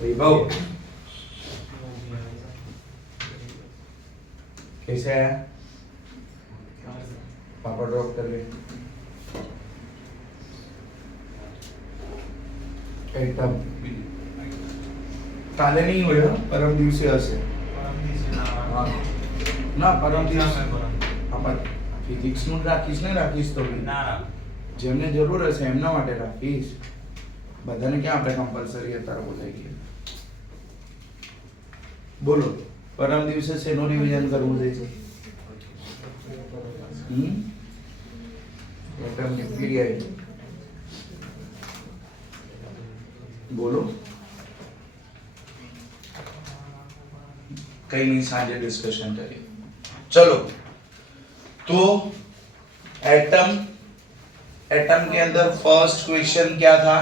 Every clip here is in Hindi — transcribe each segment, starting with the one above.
वैभव कैसे है? पापा ड्रॉप कर ले। एकदम काले नहीं हुए परम दिवसे हसे ना परम दिवस આપણે ફિઝિક્સ નું રાખીશ ને રાખીશ તો જેમને જરૂર હશે એમના માટે રાખીશ બધાને ક્યાં આપણે કમ્પલસરી અત્યારે બોલાવીએ બોલો પરમ દિવસે શેનું રિવિઝન કરવું છે એકદમ નીકળી આવી બોલો कहीं नहीं साझे डिस्कशन करिए चलो तो एटम के अंदर फर्स्ट क्वेश्चन क्या था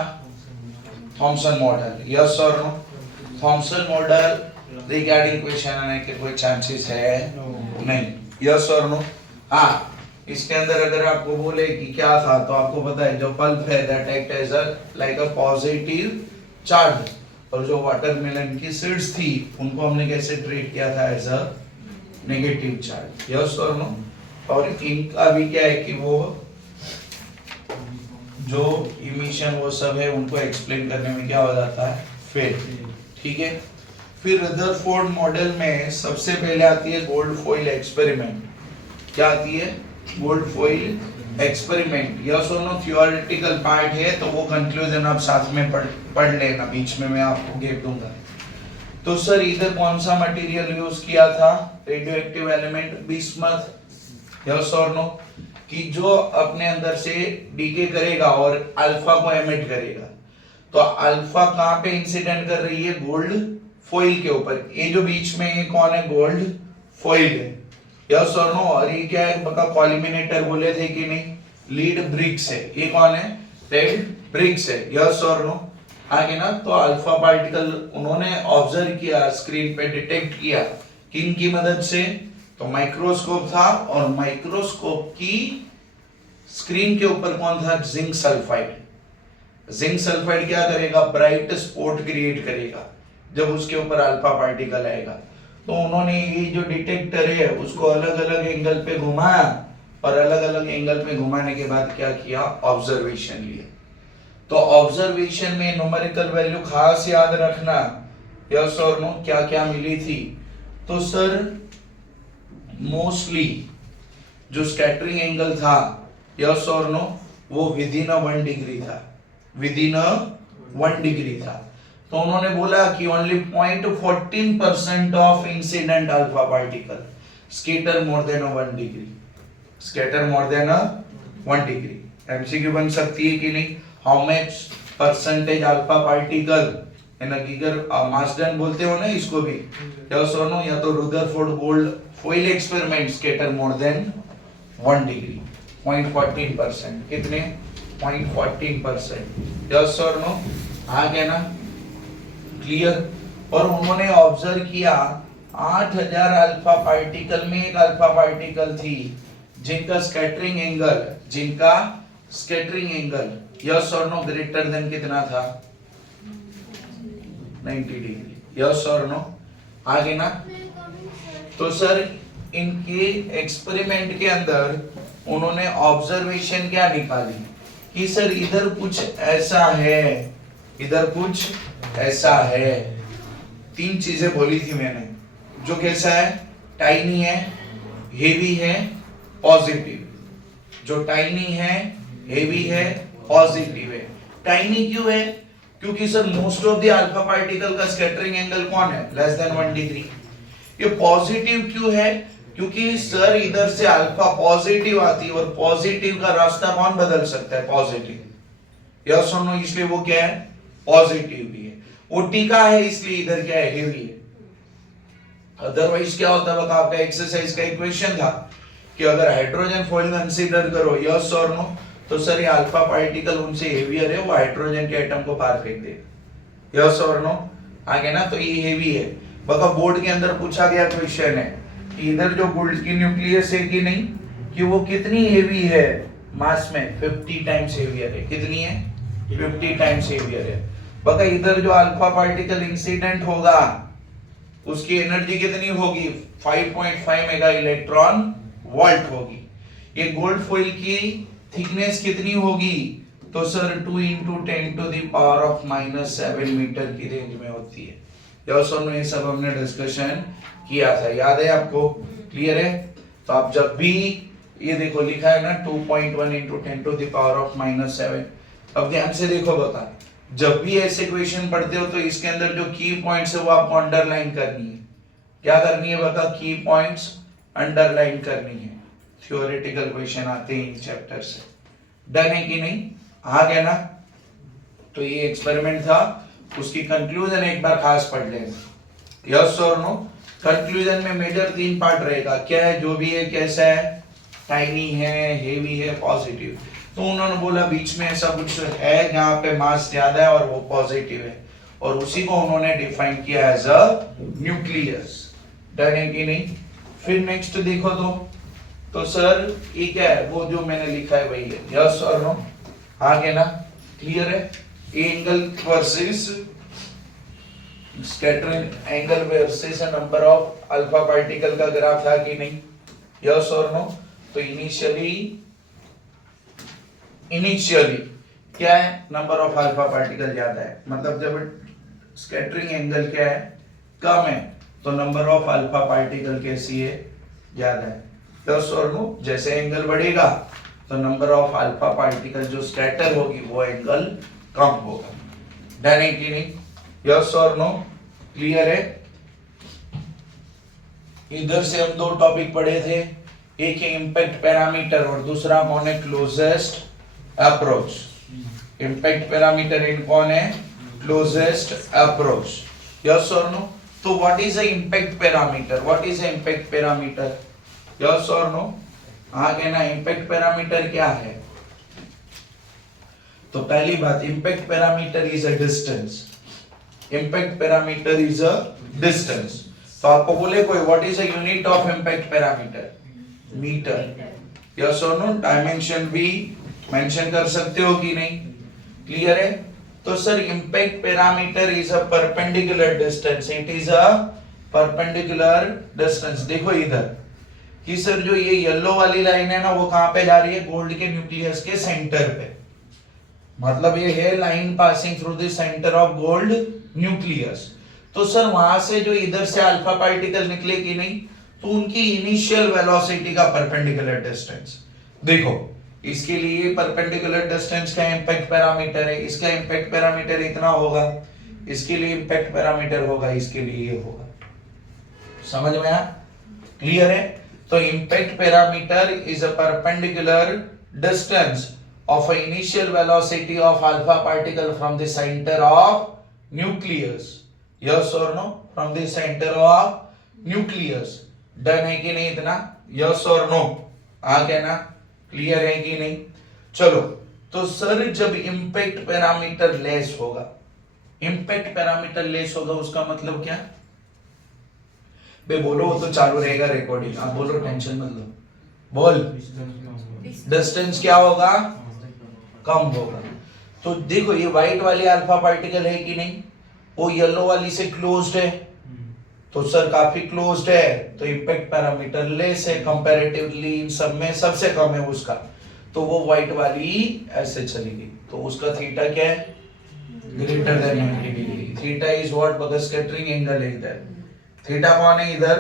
थॉमसन मॉडल यस और no Thomson model regarding question आने के कोई चांसेस है नहीं यस और नो हाँ इसके अंदर अगर आपको बोले कि क्या था तो आपको पता है जो पल्प है that act as a like a positive charge और जो वाटरमेलन की सीड्स थी उनको हमने कैसे ट्रीट किया था as a negative charge yes और नो और इनका भी क्या है कि वो जो इमिशन वो सब है उनको एक्सप्लेन करने में क्या हो जाता है फेल ठीक है फिर रदरफोर्ड मॉडल में सबसे पहले आती है गोल्ड फॉइल एक्सपेरिमेंट क्या आती है गोल्ड फॉइल एक्सपेरिमेंट यस और नो थियोरेटिकल पार्ट है तो वो कंक्लूजन आप साथ में पढ़ लेना बीच में मैं आपको गैप दूंगा तो सर इधर कौन सा मटेरियल यूज किया था radio active element bismuth yes और नो कि जो अपने अंदर से डीके करेगा और अल्फा को एमिट करेगा तो अल्फा कहां पे इंसिडेंट कर रही है गोल्ड फॉइल के ऊपर ये जो बीच में ये कौन है गोल्ड फॉइल है यस और नो और ये क्या है बका कॉलिमिनेटर बोले थे कि नहीं लीड ब्रिक्स है ये कौन है लीड ब्रिक्स है यस और नो आगे ना तो अल्फा पार्टिकल उन्होंने ऑब्जर्व किया स्क्रीन पे डिटेक्ट किया किन की मदद से तो माइक्रोस्कोप था और माइक्रोस्कोप की स्क्रीन के ऊपर कौन था जिंक सल्फाइड क्या करेगा ब्राइट स्पॉट क्रिएट करेगा जब उसके ऊपर अल्फा पार्टिकल आएगा तो उन्होंने ये जो डिटेक्टर है उसको अलग अलग एंगल पे घुमाया और अलग अलग एंगल पे घुमाने के बाद क्या किया ऑब्जर्वेशन लिया तो ऑब्जर्वेशन में न्यूमेरिकल वैल्यू खास याद रखना यस और नो क्या क्या मिली थी तो सर मोस्टली जो स्कैटरिंग एंगल था यस और नो वो विद इन 1 डिग्री था विद इन 1 डिग्री था तो उन्होंने बोला कि only 0.14% of incident alpha particle scatter more than 1 degree scatter more than 1 degree MCQ बन सकती है कि नहीं how much percentage alpha particle in Geiger Marsden बोलते हो ना इसको भी यस और नो या तो Rutherford gold foil experiment scatter more than 1 degree 0.14% कितने 0.14% यस और नो आ गया ना क्लियर और उन्होंने ऑब्जर्व किया 8000 अल्फा पार्टिकल में एक अल्फा पार्टिकल थी जिनका स्कैटरिंग एंगल यस और नो ग्रेटर देन कितना था 90 डिग्री यस और नो आगे ना तो सर इनके एक्सपेरिमेंट के अंदर उन्होंने ऑब्जर्वेशन क्या निकाली कि सर इधर कुछ ऐसा है इधर कुछ ऐसा है 3 चीजें बोली थी मैंने जो कैसा है टाइनी है हेवी है पॉजिटिव जो टाइनी है हेवी है पॉजिटिव है टाइनी क्यों है क्योंकि sir most of the alpha particle का स्कैटरिंग एंगल कौन है लेस देन 1 डिग्री ये पॉजिटिव क्यों है क्योंकि सर इधर से अल्फा पॉजिटिव आती है और पॉजिटिव का रास्ता कौन बदल सकता है पॉजिटिव यस और नो इसलिए वो क्या है पॉजिटिव भी है वो टीका है इसलिए इधर क्या है हेवी है अदरवाइज क्या होता है आपका एक्सरसाइज का इक्वेशन था कि अगर हाइड्रोजन फॉइल कंसीडर करो यस और नो तो सर ये अल्फा पार्टिकल उनसे हेवियर है वो हाइड्रोजन के एटम को पार फेंक देगा यस और नो आगे ना तो ये हेवी है बका बोर्ड के अंदर पूछा गया क्वेश्चन है कि इधर जो गोल्ड की न्यूक्लियस है कि नहीं कि वो कितनी हेवी है मास में 50 टाइम्स हेवियर है कितनी है 50 टाइम्स हेवियर है बता इधर जो अल्फा पार्टिकल इंसिडेंट होगा उसकी एनर्जी कितनी होगी 5.5 मेगा इलेक्ट्रॉन वोल्ट होगी। ये गोल्ड फॉइल की थिकनेस कितनी होगी तो sir 2 into 10 to the power of -7 metre की रेंज में होती है। यस और नो, ये सब हमने डिस्कशन किया था, याद है आपको? क्लियर है? तो आप जब भी ये देखो लिखा है ना 2.1 into 10 to the power of -7, अब ध्यान से देखो बता, जब भी ऐसे क्वेश्चन पढ़ते हो तो इसके अंदर जो की पॉइंट्स है वो आपको अंडरलाइन करनी है। क्या करनी है बता? की पॉइंट्स अंडरलाइन करनी है। थ्योरेटिकल क्वेश्चन आते हैं इन चैप्टर से। डन है कि नहीं? आ गया ना? तो ये एक्सपेरिमेंट था, उसकी कंक्लूजन एक बार खास पढ़ लेना। यस और नो? कंक्लूजन में मेजर 3 पार्ट रहेगा। क्या है? जो भी है कैसा है, टाइनी है, हेवी है, पॉजिटिव। तो उन्होंने बोला बीच में ऐसा कुछ है जहां पे मास ज्यादा है और वो पॉजिटिव है, और उसी को उन्होंने डिफाइन किया एज अ न्यूक्लियस। डन है कि नहीं? फिर नेक्स्ट देखो तो सर ये क्या है? वो जो मैंने लिखा है वही है। यस और नो? आगे ना? क्लियर है? Angle versus scattering angle versus number of alpha particle का ग्राफ था कि नहीं? यस और नो? तो इनिशियली क्या है? नंबर ऑफ अल्फा पार्टिकल ज्यादा है, मतलब जब स्कैटरिंग एंगल क्या है? कम है, तो नंबर ऑफ अल्फा पार्टिकल कैसी है? ज्यादा है। यस और नो? जैसे एंगल बढ़ेगा तो नंबर ऑफ अल्फा पार्टिकल जो स्कैटर होगी वो एंगल कम होगा। डन है कि नहीं? यस और नो? क्लियर है? इधर से हम 2 टॉपिक पढ़े थे, एक है इंपैक्ट पैरामीटर और दूसरा कौन है? Closest approach. इंपैक्ट पैरामीटर इन कौन है? Closest approach. यस और नो? तो what is a impact parameter? What is a impact parameter? Yes और नो? आगे ना, इंपैक्ट पैरामीटर क्या है? तो पहली बात, impact parameter is a distance. Impact parameter is a distance. तो आपको बोले कोई what is a unit of impact parameter? Metre. Yes और नो? डायमेंशन भी मेंशन कर सकते हो कि नहीं? क्लियर है? तो sir impact parameter is a perpendicular distance. It is a perpendicular distance. देखो इधर कि सर जो ये येलो वाली लाइन है ना वो कहां पे जा रही है? गोल्ड के न्यूक्लियस के सेंटर पे। मतलब ये है line passing through the centre of gold nucleus. तो सर वहां से जो इधर से अल्फा पार्टिकल निकले कि नहीं, तो उनकी इनिशियल वेलोसिटी का परपेंडिकुलर डिस्टेंस देखो, इसके लिए परपेंडिकुलर डिस्टेंस का इंपैक्ट पैरामीटर है, इसका इंपैक्ट पैरामीटर इतना होगा, इसके लिए इंपैक्ट पैरामीटर होगा, इसके लिए ये होगा। समझ में आया? क्लियर है? तो impact parameter is a perpendicular distance of an initial velocity of alpha particle from the center of nucleus. Yes or no? From the center of nucleus. Done है कि नहीं इतना? Yes or no? आ गया ना? Clear है कि नहीं? चलो, तो सर जब इम्पैक्ट पैरामीटर लेस होगा, इम्पैक्ट पैरामीटर लेस होगा उसका मतलब क्या? बे बोलो, वो तो चालू रहेगा रिकॉर्डिंग। आप बोलो, टेंशन मत लो, बोल। डिस्टेंस क्या होगा? कम होगा। तो देखो ये व्हाइट वाली अल्फा पार्टिकल है कि नहीं, वो येलो वाली से क्लोज्ड है, तो सर काफी क्लोज्ड है, तो इंपैक्ट पैरामीटर लेस है कंपैरेटिवली इन सब में, सबसे कम है उसका, तो वो व्हाइट वाली ऐसे चलेगी, तो उसका थीटा क्या है? Greater than 90 degree. Theta is what? बता, स्कैटरिंग एंगल है इधर। थीटा कौन है इधर?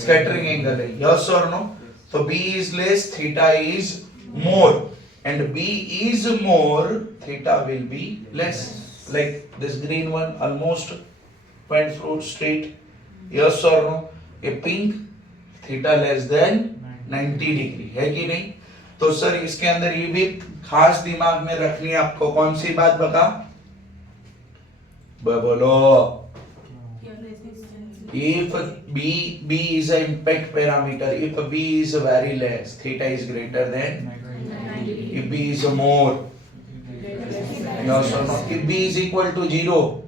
स्कैटरिंग एंगल है। यस और नो? तो B is less, theta is more, and B is more, theta will be less. Like this green one almost went through straight. Yes or no? A pink, theta less than 90 degree है कि नहीं? तो सर इसके अंदर ये भी खास दिमाग में रखनी है आपको। कौन सी बात बता? बोलो। If B is an impact parameter, if B is very less, theta is greater than. If B is more, yes or no? If B is equal to 0,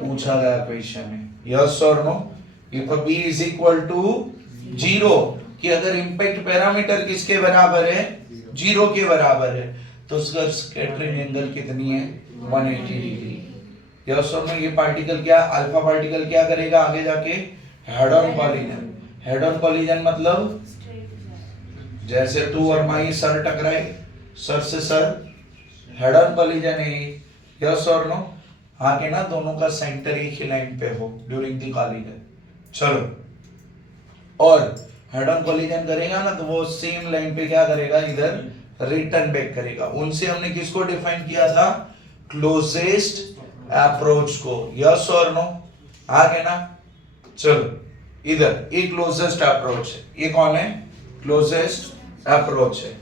पूछा गया क्वेश्चन में, yes or no? If B is equal to 0, कि अगर इम्पैक्ट पैरामीटर किसके बराबर है? 0 के बराबर है, तो उसका स्कैटरिंग एंगल कितनी है 180 डिग्री। यस और नो, ये पार्टिकल क्या, अल्फा पार्टिकल क्या करेगा आगे जाके, head on collision. Head on collision मतलब जैसे तू और माई सर टकराए, सर से सर, हेड ऑन कॉलिजन है। यस और नो, आगे ना दोनों का सेंटर एक ही लाइन पे हो ड्यूरिंग द कॉलिजन। चलो, और हेड ऑन कॉलिजन करेगा ना तो वो सेम लाइन पे क्या करेगा, इधर रिटर्न बैक करेगा। उनसे हमने किसको डिफाइन किया था, क्लोजेस्ट अप्रोच को। यस और नो, आ गया ना। चलो, इधर ये क्लोजेस्ट अप्रोच है, ये कौन है, क्लोजेस्ट अप्रोच है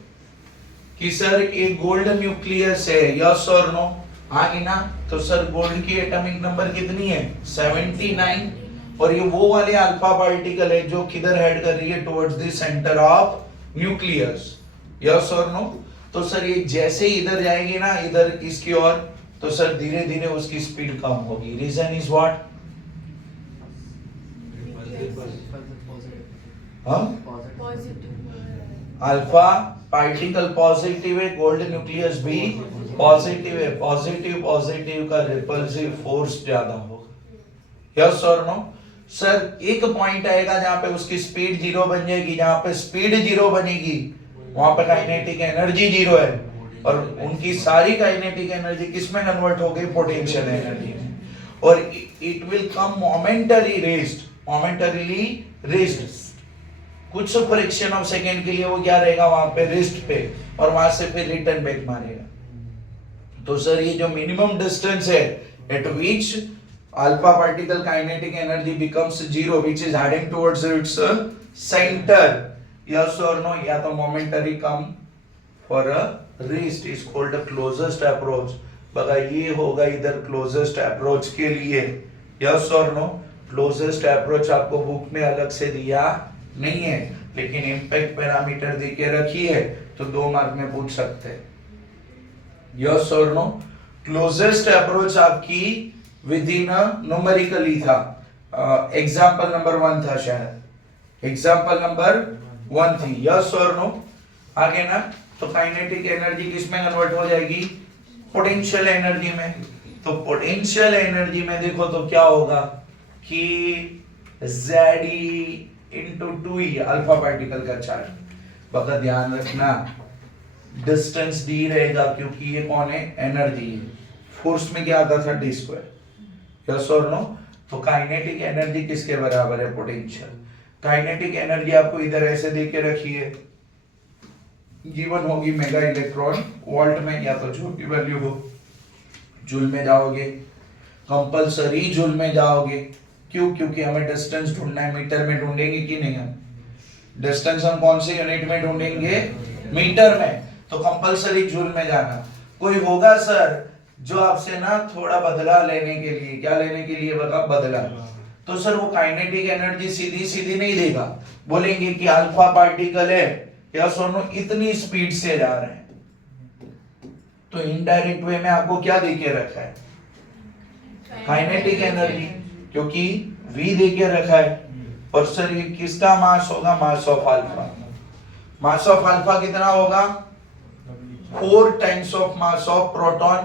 कि सर एक गोल्ड न्यूक्लियस है। यस और नो, आ गई ना। तो सर गोल्ड की एटॉमिक नंबर कितनी है 79, और ये वो वाले अल्फा पार्टिकल है जो किधर हेड कर रही है, towards the centre of nucleus. Yes और नो, तो सर ये जैसे इधर जाएगी ना, इधर इसकी ओर, तो सर धीरे धीरे उसकी स्पीड कम होगी। Reason is what, alpha particle positive है, गोल्ड न्यूक्लियस भी पॉजिटिव है। पॉजिटिव पॉजिटिव का रिपल्सिव फोर्स ज्यादा होगा। यस और नो, सर एक पॉइंट आएगा जहां पे उसकी स्पीड जीरो बन जाएगी, जहां पे स्पीड जीरो बनेगी वहां पे काइनेटिक एनर्जी जीरो है, और उनकी सारी काइनेटिक एनर्जी किसमें कन्वर्ट हो गई, पोटेंशियल एनर्जी में। और it will come momentary rest, momentarily rest, कुछ फ्रैक्शन ऑफ सेकेंड के लिए वो क्या रहेगा वहां पे, रेस्ट पे, और वहां से फिर रिटर्न बैक मारेगा। तो सर ये जो मिनिमम डिस्टेंस है eight which alpha particle kinetic energy becomes zero, which is heading towards its centre, yes और नो, या तो momentary come for a rest, is called a closest approach. बघा ये होगा इधर क्लोजेस्ट अप्रोच के लिए। यस और नो, क्लोजेस्ट अप्रोच आपको बुक में अलग से दिया नहीं है, लेकिन इंपैक्ट पैरामीटर दे के रखी है, तो 2 मार्क में पूछ सकते हैं। यस और नो, क्लोजेस्ट अप्रोच आपकी विद इन न्यूमेरिकली था, एग्जांपल नंबर 1 था शायद, एग्जांपल नंबर 1 थी। यस और नो, आगे ना। तो काइनेटिक एनर्जी किसमें कन्वर्ट हो जाएगी, पोटेंशियल एनर्जी में। तो पोटेंशियल एनर्जी में देखो तो क्या होगा कि ZE into 2E alpha particle का चार्ज। बता ध्यान रखना, डिस्टेंस d रहेगा क्योंकि ये कौन है, एनर्जी है। फोर्स में क्या आता था, d स्क्वायर। यस और नो, तो काइनेटिक एनर्जी किसके बराबर है, पोटेंशियल। काइनेटिक एनर्जी आपको इधर ऐसे दे के रखी है, गिवन होगी मेगा इलेक्ट्रॉन वोल्ट में, या तो जो भी वैल्यू हो, जूल में जाओगे, कंपलसरी जूल में जाओगे। क्यों, क्योंकि हमें डिस्टेंस ढूंढना है, मीटर में ढूंढेंगे कि नहीं, हम डिस्टेंस हम कौन से यूनिट में ढूंढेंगे, मीटर में, तो कंपलसरी जूल में जाना। कोई होगा सर जो आपसे ना थोड़ा बदला लेने के लिए, क्या लेने के लिए बता, बदला, तो सर वो काइनेटिक एनर्जी सीधी सीधी नहीं देगा, बोलेंगे कि अल्फा पार्टिकल है या सोनो इतनी स्पीड से जा रहे हैं, तो इनडायरेक्ट वे में आपको क्या दे के रखा है, काइनेटिक एनर्जी, क्योंकि v दे के रखा है। और सर ये किसका मास होगा, mass of alpha. Mass of alpha कितना होगा, 4 times of mass of proton.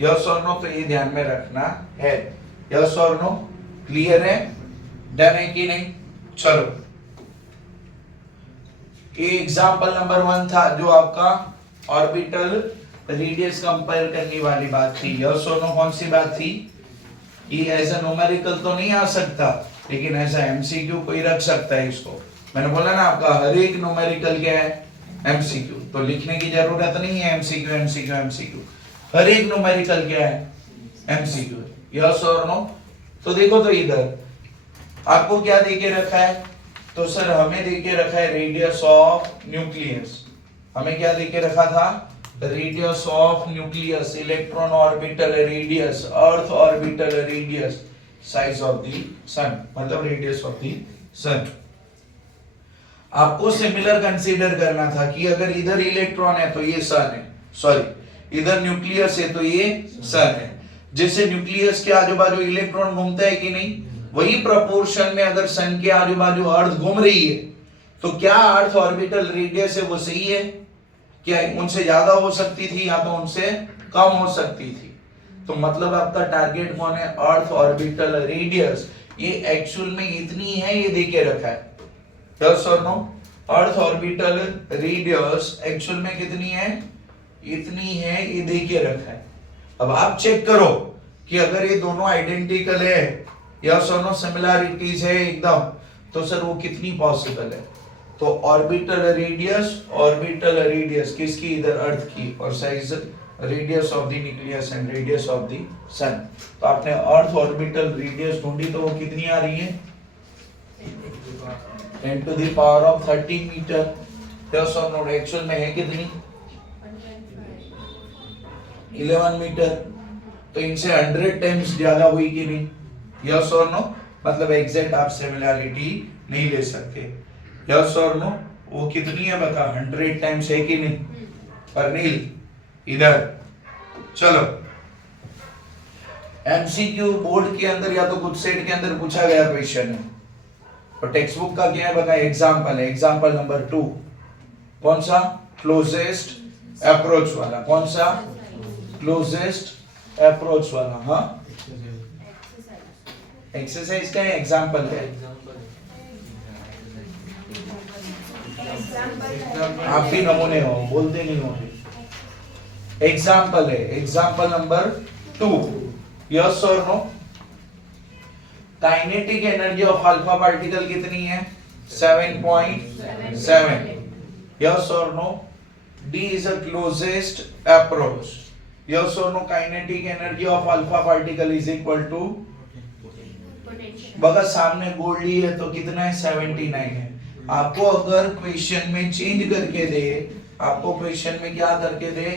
Yes और नो, तो ये ध्यान में रखना है। यस और नो, क्लियर है, डन है कि नहीं। चलो, ये एग्जांपल नंबर 1 था जो आपका ऑर्बिटल रेडियस कंपेयर करने वाली बात थी। यस और नो, कौन सी बात थी, ये एज अ न्यूमेरिकल तो नहीं आ सकता, लेकिन ऐसा एमसीक्यू कोई रख सकता है इसको। मैंने बोला ना आपका हर एक न्यूमेरिकल क्या है, एमसीक्यू, तो लिखने की जरूरत नहीं है एमसीक्यू एमसीक्यू एमसीक्यू, हर एक न्यूमेरिकल क्या है, एमसीक्यू। यस और नो, तो देखो तो इधर आपको क्या दे के रखा है, तो सर हमें दे के रखा है रेडियस ऑफ न्यूक्लियस। हमें क्या दे के रखा था, radius of nucleus, electron orbital radius, earth orbital radius, size of the sun, मतलब रेडियस ऑफ द सन। आपको सिमिलर कंसीडर करना था कि अगर इधर इलेक्ट्रॉन है तो ये सन है, सॉरी इधर न्यूक्लियस है तो ये सन है। जैसे न्यूक्लियस के आजू बाजू इलेक्ट्रॉन घूमता है कि नहीं, वही प्रोपोर्शन में अगर सन के आजू बाजू अर्थ घूम रही है, तो क्या अर्थ ऑर्बिटल रेडियस है वो सही है, क्या उनसे ज्यादा हो सकती थी या तो उनसे कम हो सकती थी। तो मतलब आपका टारगेट कौन है, अर्थ ऑर्बिटल रेडियस, ये एक्चुअल में इतनी है, ये देके रखा है, यस और नो। अर्थ ऑर्बिटल रेडियस एक्चुअल में कितनी है, इतनी है, ये देके रखा है। अब आप चेक करो कि अगर ये दोनों आइडेंटिकल है, यस और नो, सिमिलरिटीज है एकदम, तो सर वो कितनी पॉसिबल है। तो ऑर्बिटल रेडियस किसकी, इधर अर्थ की, और size radius of the nucleus and radius of the sun. तो आपने अर्थ ऑर्बिटल रेडियस ढूंढी, तो वो कितनी आ रही है, 10 to the power of 30 मीटर, यस और नो। एक्चुअल में है कितनी, 11 मीटर। तो इनसे 100 टाइम्स ज्यादा हुई कि नहीं, यस और नो। मतलब एग्जैक्ट आप सिमिलरिटी नहीं ले सकते, यस और नो। वो कितनी है बता, 100 टाइम्स है कि नहीं। पर नील इधर चलो, एमसीक्यू बोर्ड के अंदर या तो कुछ सेट के अंदर पूछा गया क्वेश्चन है, और टेक्स्ट बुक का क्या है बता, एग्जांपल है, एग्जांपल नंबर 2। कौन सा, क्लोजेस्ट अप्रोच वाला, कौन सा, क्लोजेस्ट अप्रोच वाला। हाँ, एक्सरसाइज का एग्जांपल है, आप भी नमूने हो, बोलते नहीं हो। एग्जांपल है, एग्जांपल नंबर 2, यस और no. Kinetic energy of alpha particle कितनी है, 7.7, यस और no. D is a closest approach, yes और no. Kinetic energy of alpha particle is equal to, बगा सामने गोल्डी है तो कितना है, 79 है। आपको अगर क्वेश्चन में चेंज करके दे, आपको क्वेश्चन में क्या करके दे,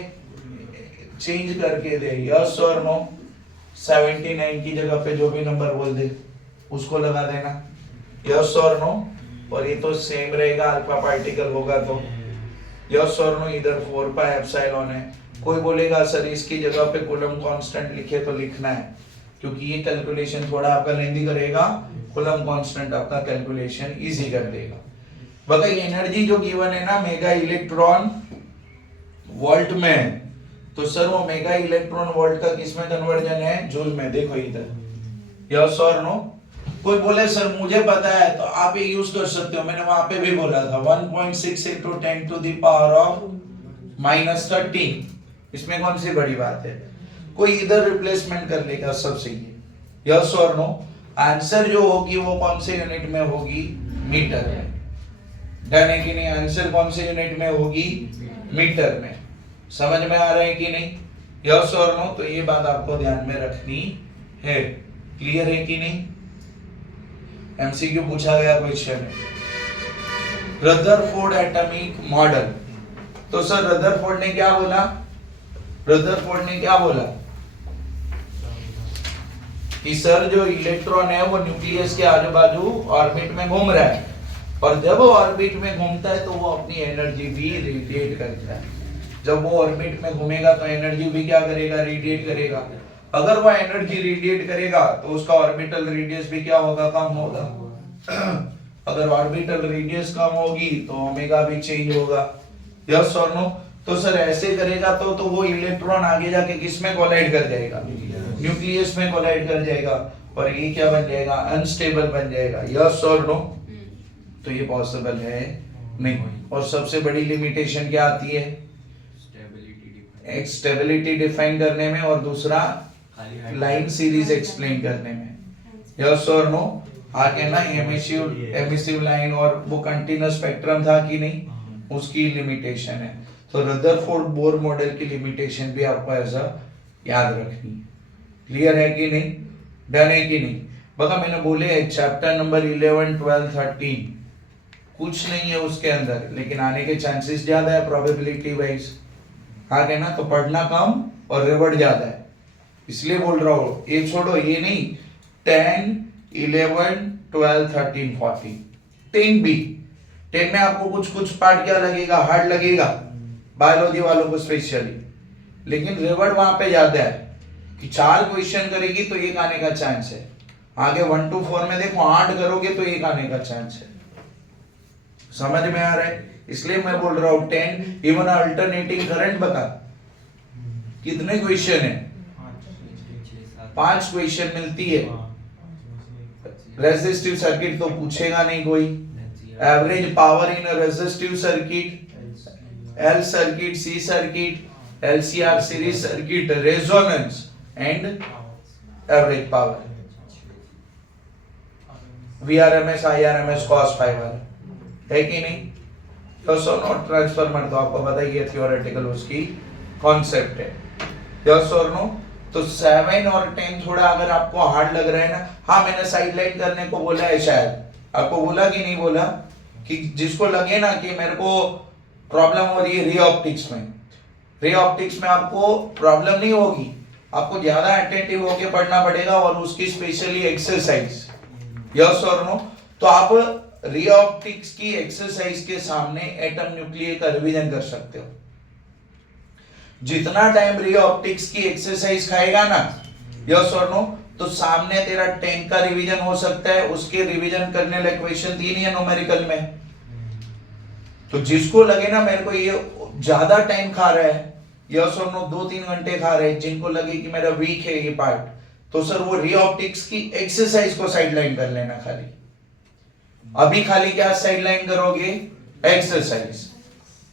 चेंज करके दे, यस और नो, 79 की जगह पे जो भी नंबर बोल दे उसको लगा देना, यस और नो। और ये तो सेम रहेगा, अल्फा पार्टिकल होगा तो, यस और नो। इधर 4 पाई एप्सिलॉन है। कोई बोलेगा सर इसकी जगह पे कूलम कांस्टेंट लिखे, तो लिखना है, क्योंकि ये कैलकुलेशन थोड़ा आपका लेंदी करेगा, कूलम कांस्टेंट आपका कैलकुलेशन इजी कर देगा। बगा एनर्जी जो गिवन है ना, मेगा इलेक्ट्रॉन वोल्ट में, तो सर वो मेगा इलेक्ट्रॉन वोल्ट का किसमें कन्वर्जन है, जूल में। देखो इधर, यस और नो। कोई बोले सर मुझे पता है, तो आप ये यूज कर सकते हो, मैंने वहां पे भी बोला था, 1.6 into 10 to the power of -13। इसमें कौन सी बड़ी बात है, कोई इधर रिप्लेसमेंट कर लेगा, सब सही है, यस और नो। आंसर जो होगी वो कौन से यूनिट में होगी, मीटर में। डन है कि नहीं, आंसर कौन से यूनिट में होगी, मीटर में। समझ में आ रहा है कि नहीं, यस और नो। तो ये बात आपको ध्यान में रखनी है, क्लियर है कि नहीं। एमसीक्यू पूछा गया क्वेश्चन है, रदरफोर्ड एटॉमिक मॉडल। तो सर रदरफोर्ड ने क्या बोला, रदरफोर्ड ने क्या बोला कि सर जो इलेक्ट्रॉन है वो न्यूक्लियस के आजू बाजू ऑर्बिट में घूम रहा है, और जब वो ऑर्बिट में घूमता है तो वो अपनी एनर्जी भी रेडिएट करता है। जब वो ऑर्बिट में घूमेगा तो एनर्जी भी क्या करेगा, रेडिएट करेगा। अगर वो एनर्जी रेडिएट करेगा तो उसका ऑर्बिटल रेडियस भी क्या होगा, कम होगा। अगर ऑर्बिटल रेडियस कम होगी तो ओमेगा भी चेंज होगा, यस और नो। तो सर ऐसे करेगा तो वो इलेक्ट्रॉन आगे जाके किस में कोलाइड कर जाएगा, न्यूक्लियस में कोलाइड कर जाएगा, और ये क्या बन जाएगा, अनस्टेबल बन जाएगा, यस और नो। तो ये पॉसिबल है नहीं। और सबसे बड़ी लिमिटेशन क्या आती है, एक स्टेबिलिटी डिफाइन करने में, और दूसरा लाइन सीरीज एक्सप्लेन करने में, यस और नो। आगे ना एमिसिव लाइन और वो कंटीन्यूअस स्पेक्ट्रम था कि नहीं, उसकी लिमिटेशन है। तो रदरफोर्ड बोर मॉडल की लिमिटेशन भी आपको ऐसा याद रखनी है, क्लियर है कि नहीं, डन है कि नहीं। बगा मैंने बोले चैप्टर नंबर 11, 12, 13 कुछ नहीं है उसके अंदर, लेकिन आने के चांसेस ज्यादा है प्रोबेबिलिटी वाइज, आगे ना। तो पढ़ना कम और रिवर्ट ज्यादा है, इसलिए बोल रहा हूँ। ये छोड़ो, ये नहीं, 10, 11, 12, 13, 14, 10 भी। 10 में आपको कुछ पार्ट क्या लगेगा, हार्ड लगेगा, बायोलॉजी वालों को स्पेशली, लेकिन रिवर्ट वहां पे ज्यादा है कि 4 क्वेश्चन करेगी तो एक आने का चांस है। आगे 1 to 4 में देखो 8 करोगे तो एक आने का चांस है। समझ में आ रहा है। इसलिए मैं बोल रहा हूँ 10। इवन अल्टरनेटिंग करंट बता, कितने क्वेश्चन है? 5 क्वेश्चन मिलती है। रेजिस्टिव सर्किट तो पूछेगा नहीं कोई। Average power in resistive circuit, L circuit, C circuit, LCR series circuit, resonance and average power, VRMS, IRMS, cos phi वाला है कि नहीं? तो नोट ट्रांसफार्मर तो आपको पता ही है, थ्योरेटिकल उसकी कॉन्सेप्ट है। यस और नो? तो 7 और 10 थोड़ा अगर आपको हार्ड लग रहा है ना, हाँ मैंने साइडलाइन करने को बोला है, शायद आपको बोला कि नहीं बोला, कि जिसको लगे ना कि मेरे को प्रॉब्लम हो रही है रे ऑप्टिक्स में, रे ऑप्टिक्स में आपको प्रॉब्लम नहीं होगी, आपको ज्यादा अटेंटिव होके पढ़ना पड़ेगा और उसकी स्पेशली एक्सरसाइज। यस और नो? तो आप रे ऑप्टिक्स की एक्सरसाइज के सामने एटम न्यूक्लियर का रिवीजन कर सकते हो। जितना टाइम रे ऑप्टिक्स की एक्सरसाइज खाएगा ना, यस और नो, तो सामने तेरा 10 का रिवीजन हो सकता है। उसके रिवीजन करने लायक क्वेश्चन 3 ही है न्यूमेरिकल में। तो जिसको लगे ना मेरे को ये ज्यादा टाइम खा रहा है, यस और नो, 2-3 घंटे खा रहे हैं, जिनको लगे कि मेरा वीक है ये पार्ट, तो सर वो रे ऑप्टिक्स की एक्सरसाइज को साइडलाइन कर लेना खाली। अभी खाली क्या साइडलाइन करोगे? एक्सरसाइज,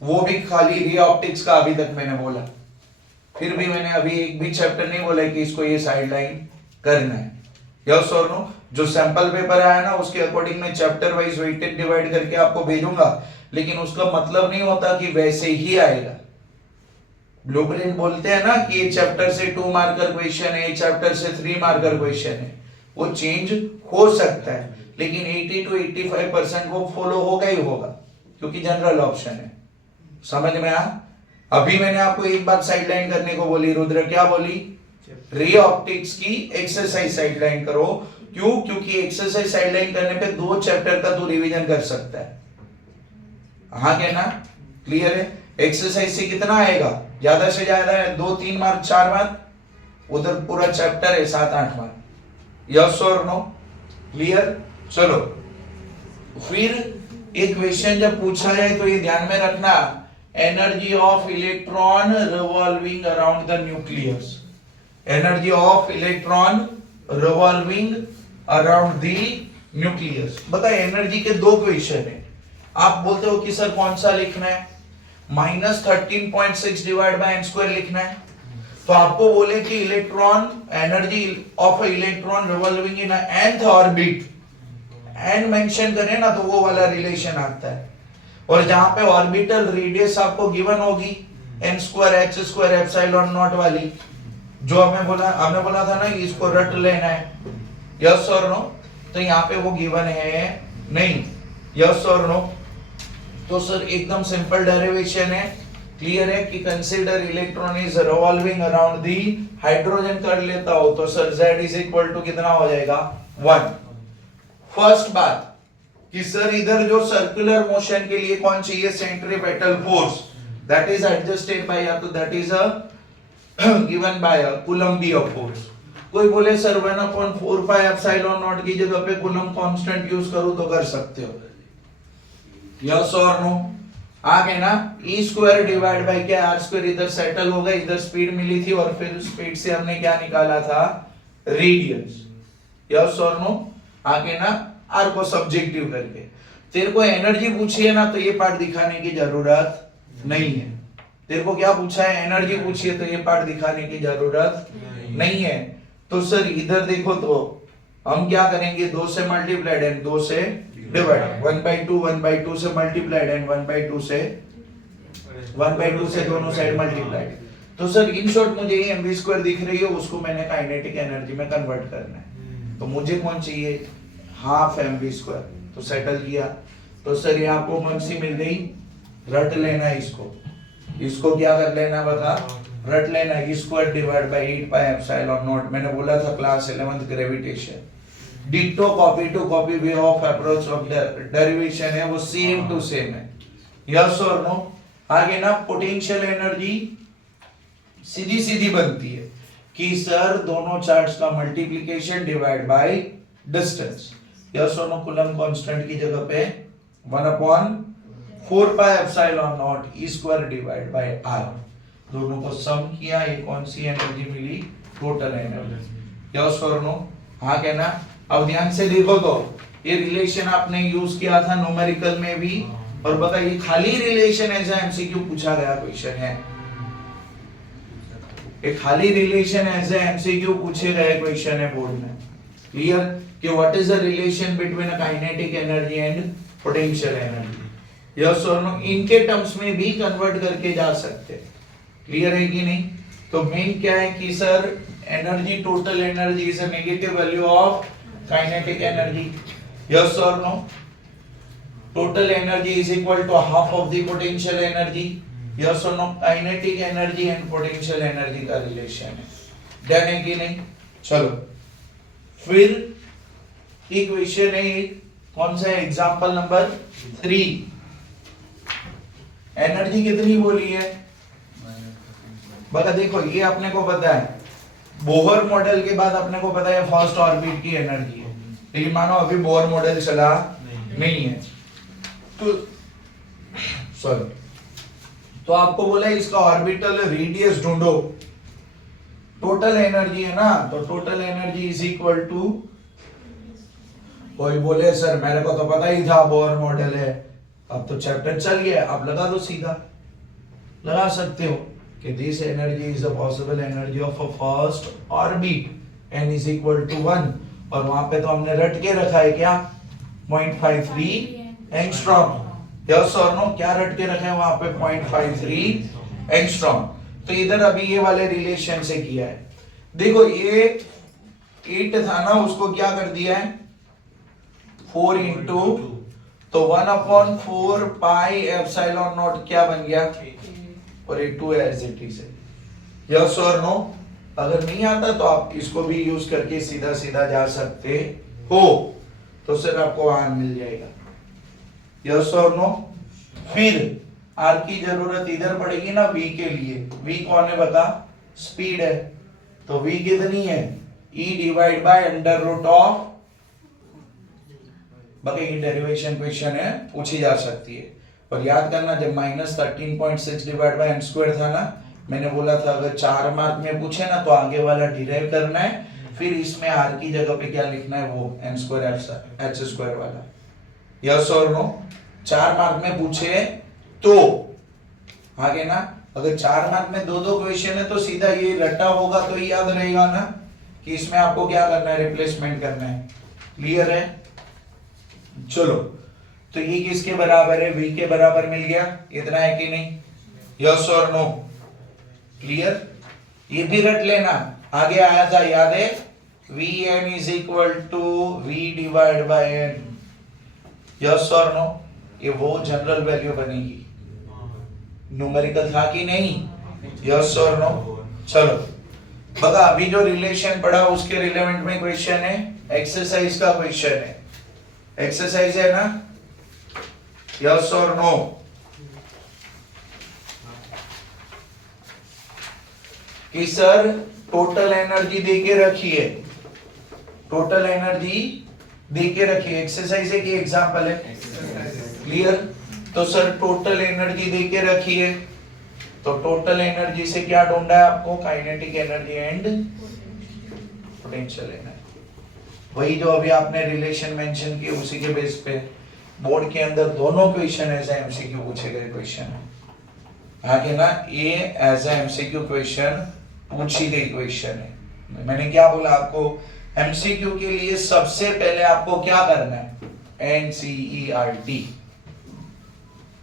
वो भी खाली रे ऑप्टिक्स का अभी तक मैंने बोला। फिर भी मैंने अभी एक भी चैप्टर नहीं बोला कि इसको ये साइडलाइन करना है। यस और नो? जो सैंपल पेपर आया ना उसके अकॉर्डिंग मैं चैप्टर वाइज वेटेड डिवाइड करके आपको भेजूंगा, लेकिन उसका मतलब नहीं होता कि वैसे ही आएगा। ब्लूप्रिंट बोलते हैं ना कि ये चैप्टर से 2 मार्कर क्वेश्चन है, चैप्टर से 3 मार्कर क्वेश्चन है, वो चेंज हो सकता है, लेकिन 80 to 85% वो फॉलो होगा ही होगा, क्योंकि जनरल ऑप्शन है। समझ में आ? अभी मैंने आपको एक बात साइडलाइन करने को बोली, रुद्र क्या बोली? रे ऑप्टिक्स की एक्सरसाइज साइडलाइन करो। क्यों? क्योंकि एक्सरसाइज साइडलाइन करने पे 2 चैप्टर का तू रिवीजन कर सकता है। हाँ कहना क्लियर है? एक्सरसाइज से कितना आएगा? ज्यादा से ज्यादा है 2-3 मार्क, 4 मार्क, उधर पूरा चैप्टर है 7-8 मार्क। यस और नो? क्लियर? चलो, फिर एक क्वेश्चन जब पूछा जाए तो ये ध्यान में रखना, energy of electron revolving around the nucleus, energy of electron revolving around the nucleus. बताए एनर्जी के 2 क्वेश्चन है। आप बोलते हो कि सर कौन सा लिखना है? -13.6 डिवाइड बाय n स्क्वायर लिखना है। तो आपको बोले कि electron, energy of electron revolving in nth orbit, n mention करें ना तो वो वाला रिलेशन आता है। और जहां पे ऑर्बिटल रेडियस आपको गिवन होगी n square h square epsilon not वाली, जो हमने बोला था ना इसको रट लेना है। यस और नो? तो यहाँ पे वो गिवन है नहीं। यस और नो? तो सर एकदम सिंपल डेरिवेशन है, क्लियर है कि consider electron is revolving around the hydrogen कर लेता हो तो sir z is equal to कितना हो जाएगा? 1। फर्स्ट बात कि सर इधर जो सर्कुलर मोशन के लिए कौन चाहिए? Centripetal force, that is adjusted by, या तो that is a given by a Coulombic force. कोई बोले सर 1/4 एप्सिलॉन नॉट की जगह पे कूलम्ब कांस्टेंट यूज करूं तो कर सकते हो। यस और नो? आगे ना e स्क्वायर डिवाइड बाय क्या, r स्क्वायर इधर सेटल हो गया, इधर स्पीड मिली थी और फिर स्पीड से हमने क्या निकाला था? रेडियस। यस और नो? आगे ना r को सब्जेक्टिव करके। तेरे को एनर्जी पूछी है ना तो ये पार्ट दिखाने की जरूरत नहीं है। तेरे को क्या पूछा है? एनर्जी पूछी है तो ये पार्ट दिखाने की जरूरत नहीं है। तो सर इधर देखो तो हम क्या करेंगे? 2 से मल्टीप्लाइड एंड 2 से डिवाइड, 1/2 से मल्टीप्लाइड एंड 1/2 से दोनों साइड मल्टीप्लाइड। तो सर इन शॉर्ट मुझे ये mv स्क्वायर दिख रही है, उसको मैंने काइनेटिक एनर्जी में कन्वर्ट करना है। तो मुझे कौन चाहिए? Half mv square. तो सेटल किया। तो सर ये आपको कौन सी मिल गई? रट लेना है इसको। इसको क्या कर लेना बता? रट लेना e square divide by 8 pi epsilon naught. मैंने बोला था class 11th gravitation, ditto copy to copy way of approach of derivation है वो सेम टू सेम है। यस और नो? आगे ना पोटेंशियल एनर्जी सीधी सीधी बनती है कि सर दोनों चार्ज का multiplication divide by distance. Yes और नो? कूलम्ब कांस्टेंट की जगह पे 1/4 4 pi epsilon naught e square divide by r, दोनों को सम किया, ये कौन सी एनर्जी मिली, टोटल एनर्जी। यस और नो, हाँ कहना। अब ध्यान से देखो तो ये रिलेशन आपने यूज किया था न्यूमेरिकल में भी, और बता ये खाली रिलेशन ऐसा एमसीक्यू पूछा गया क्वेश्चन है, एक खाली रिलेशन ऐसे एमसीक्यू पूछे गए क्वेश्चन है बोर्ड में। क्लियर कि what is the relation between a kinetic energy and potential energy, yes और नो, इनके टर्म्स में भी कन्वर्ट करके जा सकते हैं। क्लियर है कि नहीं? तो मेन क्या है कि sir energy, total energy is a negative value of kinetic energy, yes और no, total energy is equal to half of the potential energy, yes or no, kinetic energy and potential energy का रिलेशन है, डन है कि नहीं? चलो फिर इक्वेशन है कौन सा है, एग्जांपल नंबर 3, एनर्जी कितनी बोली है, बता देखो ये अपने को पता है, बोहर मॉडल के बाद अपने को पता है फर्स्ट ऑर्बिट की एनर्जी है, लेकिन मानो अभी बोहर मॉडल चला नहीं है तो सॉरी, तो आपको बोला इसका ऑर्बिटल रेडियस ढूंढो, टोटल एनर्जी है ना, तो total energy is equal to, कोई बोले सर मेरे को तो पता ही था बोहर मॉडल है, अब तो चैप्टर चल गया, आप लगा दो, सीधा लगा सकते हो कि this energy is the possible energy of a first orbit n is equal to 1, और वहां पे तो हमने रट के रखा है क्या, 0.53 एंगस्ट्रॉम, यस और नो, क्या रट के रखे हैं वहां पे, 0.53 एंगस्ट्रॉम। तो इधर अभी ये वाले रिलेशन से किया है, देखो ये 8 था ना, उसको क्या कर दिया है 4 इंटू, तो 1/4 पाई एप्सिलॉन नॉट क्या बन गया, और ये 2 एज इट इज है, यस और नो। अगर नहीं आता तो आप इसको भी यूज करके सीधा सीधा जा सकते हो, तो सिर्फ आपको आर मिल जाएगा, यस और नो। फिर आर की जरूरत इधर पड़ेगी ना v के लिए, v कौन है बता, स्पीड है, तो v कितनी है, e divide by under root of, बाकी की डेरिवेशन क्वेश्चन है पूछी जा सकती है, और याद करना जब -13.6 डिवाइड बाय n स्क्वायर था ना, मैंने बोला था अगर 4 मार्क में पूछे ना तो आगे वाला डिराइव करना है, फिर इसमें r की जगह पे क्या लिखना है, वो n स्क्वायर h स्क्वायर वाला, यस और नो। 4 मार्क में पूछे तो आगे ना, अगर 4 मार्क में 2 क्वेश्चन है तो सीधा ये रटा होगा तो याद रहेगा ना कि इसमें आपको क्या करना है, रिप्लेसमेंट करना है, क्लियर है? चलो तो ये किसके बराबर है, v के बराबर मिल गया, इतना है कि नहीं, यस और नो, क्लियर? ये भी रट लेना, आगे आया था याद है, Vn is equal to v divide by n, yes और नो, ये वो जनरल वैल्यू बनेगी, न्यूमेरिकल था कि नहीं, यस और नो। चलो बता, अभी जो रिलेशन पढ़ा उसके रिलेवेंट में क्वेश्चन है, एक्सरसाइज का क्वेश्चन है, एक्सरसाइज है ना, यस और नो। कि सर टोटल एनर्जी देके रखी है, टोटल एनर्जी देके रखी है, एक्सरसाइज है कि एग्जांपल है, क्लियर? तो सर टोटल एनर्जी देके रखी है, तो टोटल एनर्जी से क्या ढूंढना है आपको, kinetic energy and potential energy, वही जो अभी आपने रिलेशन मेंशन किए उसी के बेस पे बोर्ड के अंदर दोनों क्वेश्चन ऐसे एमसीक्यू पूछे गए क्वेश्चन है, आगे ना ये एज ए एमसीक्यू क्वेश्चन पूछी गई क्वेश्चन है। मैंने क्या बोला आपको, एमसीक्यू के लिए सबसे पहले आपको क्या करना है, एनसीईआरटी,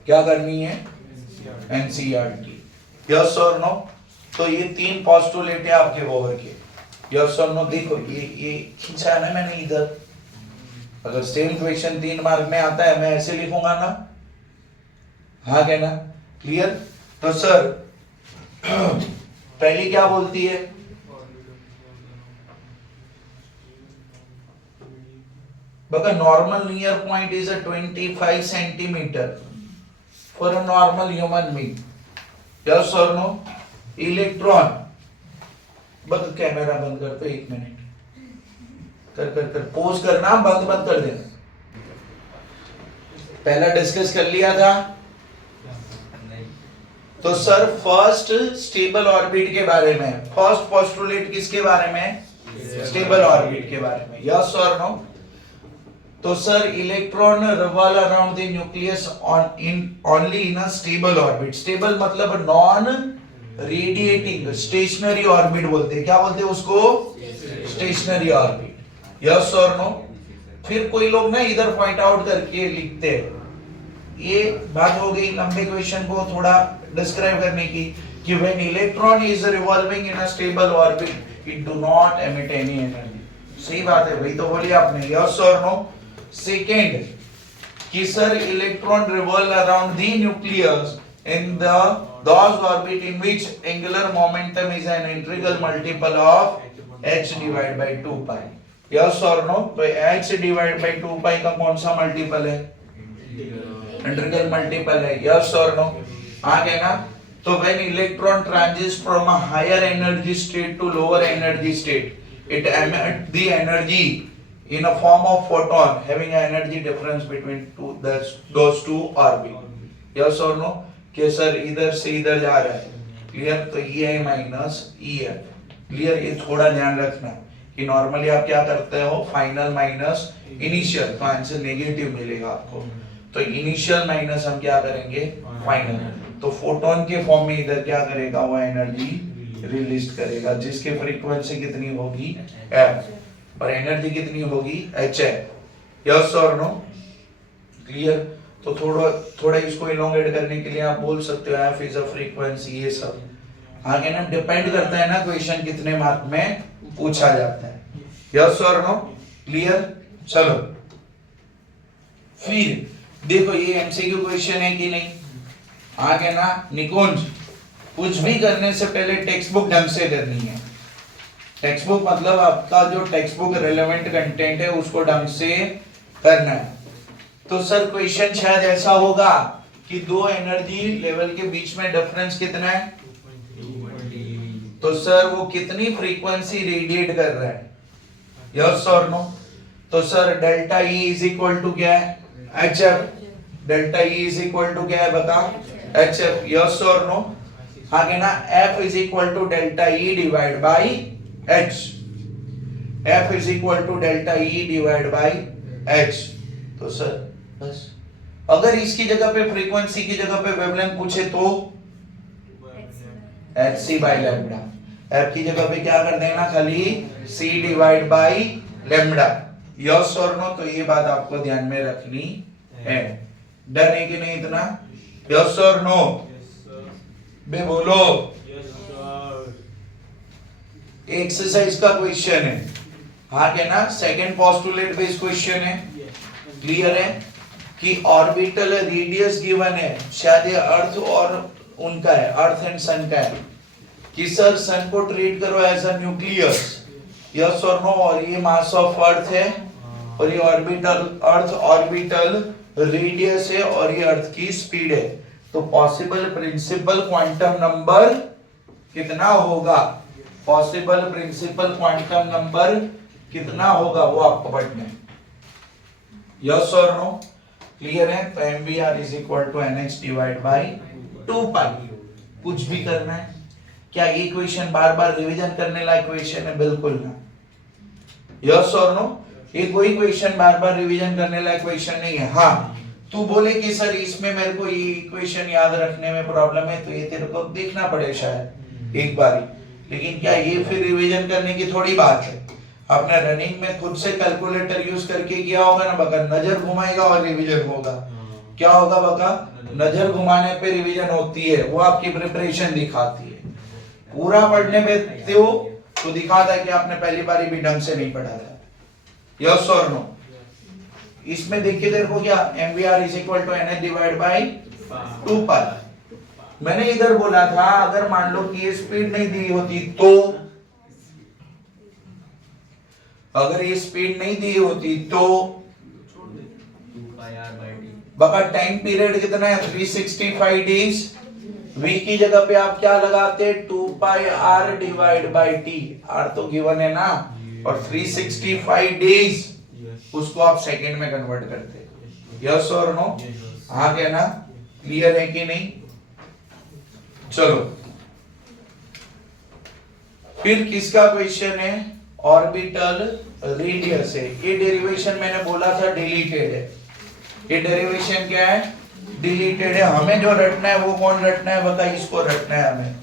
क्या करनी है, एनसीईआरटी, यस और नो। तो ये 3 पोस्टुलेट है आपके बोहर के, यस और नो। देखो ये खींचा है ना मैंने इधर, अगर सेम क्वेश्चन 3 मार्क में आता है मैं ऐसे लिखूंगा ना, हाँ कहना, क्लियर? तो सर पहली क्या बोलती है, बका normal near point is 25 centimetre for a normal human being, yes और नो। इलेक्ट्रॉन, बका कैमरा बंद कर, तो 1 मिनट कर पोज करना, बंद कर देना। पहला डिस्कस कर लिया था तो सर फर्स्ट स्टेबल ऑर्बिट के बारे में, फर्स्ट पोस्टुलेट किसके बारे में, स्टेबल ऑर्बिट के बारे में, यस और नो। तो sir electron revolve around the nucleus only in a stable orbit. Stable मतलब नॉन रेडिएटिंग स्टेशनरी ऑर्बिट बोलते हैं, क्या बोलते हैं उसको, स्टेशनरी ऑर्बिट, यस और नो। फिर कोई लोग ना इधर पॉइंट आउट करके लिखते हैं, ये बात हो गई लंबे क्वेश्चन को थोड़ा डिस्क्राइब करने की, कि when electron is revolving in a stable orbit it do not emit any energy. सही बात है, वही तो बोली आपने, यस और नो। सेकंड कि sir electron revolve around the nucleus in those orbit in which angular momentum is an integral multiple of h divided by 2 pi, yes or no। तो h divided by 2 pi का कौन सा मल्टीपल है, इंटीग्रल मल्टीपल है, यस और नो। आगे ना, तो when electron transits from a higher energy state to lower energy state it emits the energy in a form of photon having an energy difference between those two orbits, yes or no। कि सर इधर से इधर जा रहा है, क्लियर, तो ई है माइनस ई है, क्लियर। ये थोड़ा ध्यान रखना कि नॉर्मली आप क्या करते हो, फाइनल माइनस इनिशियल, तो आंसर नेगेटिव मिलेगा आपको। तो इनिशियल माइनस हम क्या करेंगे, फाइनल। तो फोटोन के फॉर्म में इधर क्या करेगा, वो एनर्जी रिलीज करेगा, जिसकी फ्रीक्वेंसी कितनी होगी, एफ, और एनर्जी कितनी होगी, एच है, यस और नो, क्लियर। तो थोड़ा इसको इलोंगेट करने के लिए आप बोल सकते हो एफ इज अ फ्रीक्वेंसी, ये सब आगे ना डिपेंड करता है ना क्वेश्चन कितने मार्क में पूछा जाता है, यस और नो, क्लियर। चलो फिर देखो ये एमसीक्यू क्वेश्चन है कि नहीं। आगे ना निकुंज, कुछ भी करने से पहले टेक्स्ट बुक ढंग से करनी है। टेक्स्ट बुक मतलब आपका जो टेक्स्ट बुक रिलेवेंट कंटेंट है उसको ढंग से करना है। तो सर क्वेश्चन शायद ऐसा होगा कि दो एनर्जी लेवल के बीच में डिफरेंस कितना है, तो सर वो कितनी फ्रीक्वेंसी रेडिएट कर रहा है, यस और नो। तो sir delta e is equal to क्या है, h f, delta e is equal to क्या है बता, एच एफ, यस और नो। आगे ना f is equal to delta e divide by h, f is equal to delta e divide by h. तो सर बस, अगर इसकी जगह पे फ्रीक्वेंसी की जगह पे वेवलेंथ पूछे तो h c by lambda, f की जगह पे क्या कर देना, खाली c divide by lambda, yes और नो। तो ये बात आपको ध्यान में रखनी है, डन है कि नहीं इतना, यस और नो बे बोलो। एक्सरसाइज का क्वेश्चन है, हाँ क्या ना, सेकंड पोस्टुलेट बेस्ड क्वेश्चन है, क्लियर है कि ऑर्बिटल रेडियस गिवन है, शायद ये अर्थ और उनका है, अर्थ एंड सन का है, कि सर सन को ट्रीट करो एज अ न्यूक्लियस, यस और नो, और ये मास ऑफ अर्थ है, और ये ऑर्बिटल, अर्थ ऑर्बिटल रेडियस है, और ये अर्थ की स्पीड है। तो पॉसिबल प्रिंसिपल क्वांटम नंबर कितना होगा, पॉसिबल प्रिंसिपल क्वांटम नंबर कितना होगा वो आपको पढ़ना है, यस और नो, क्लियर है। तो MVR is equal to NH divide by 2 pi. कुछ भी करना है क्या, ये क्वेश्चन बार बार रिवीजन करने लायक क्वेश्चन है, बिल्कुल ना, यस और नो। ये कोई क्वेश्चन बार बार रिवीजन करने लायक क्वेश्चन नहीं है। हाँ तू बोले कि सर इसमें मेरे को ये क्वेश्चन याद रखने में प्रॉब्लम है, तो ये तेरे को देखना पड़े शायद एक बारी, लेकिन क्या ये फिर रिवीजन करने की थोड़ी बात है। आपने रनिंग में खुद से कैलकुलेटर यूज करके किया होगा ना बका, नजर घुमाएगा और रिवीजन होगा, क्या होगा बका, नजर घुमाने पे रिवीजन होती है, वो आपकी प्रिपरेशन दिखाती है। पूरा पढ़ने पे तो दिखाता है कि आपने पहली बारी भी ढंग से नहीं पढ़ा था, यस और नो। इसमें देखिए तेरे को क्या, MVR is equal to NH divide by 2 pi. मैंने इधर बोला था अगर मान लो कि ये स्पीड नहीं दी होती तो, अगर ये स्पीड नहीं दी होती तो बका टाइम पीरियड कितना है 365 डेज, v की जगह पे आप क्या लगाते 2 pi r divide by t, r तो गिवन है ना, और 365 डेज उसको आप सेकंड में कन्वर्ट करते, यस और नो, हाँ क्या ना, क्लियर है कि नहीं। चलो फिर किसका क्वेश्चन है, ऑर्बिटल रेडियस है। ये डेरिवेशन मैंने बोला था डिलीटेड है, ये डेरिवेशन क्या है, डिलीटेड है। हमें जो रटना है वो कौन रटना है बता, इसको रटना है हमें,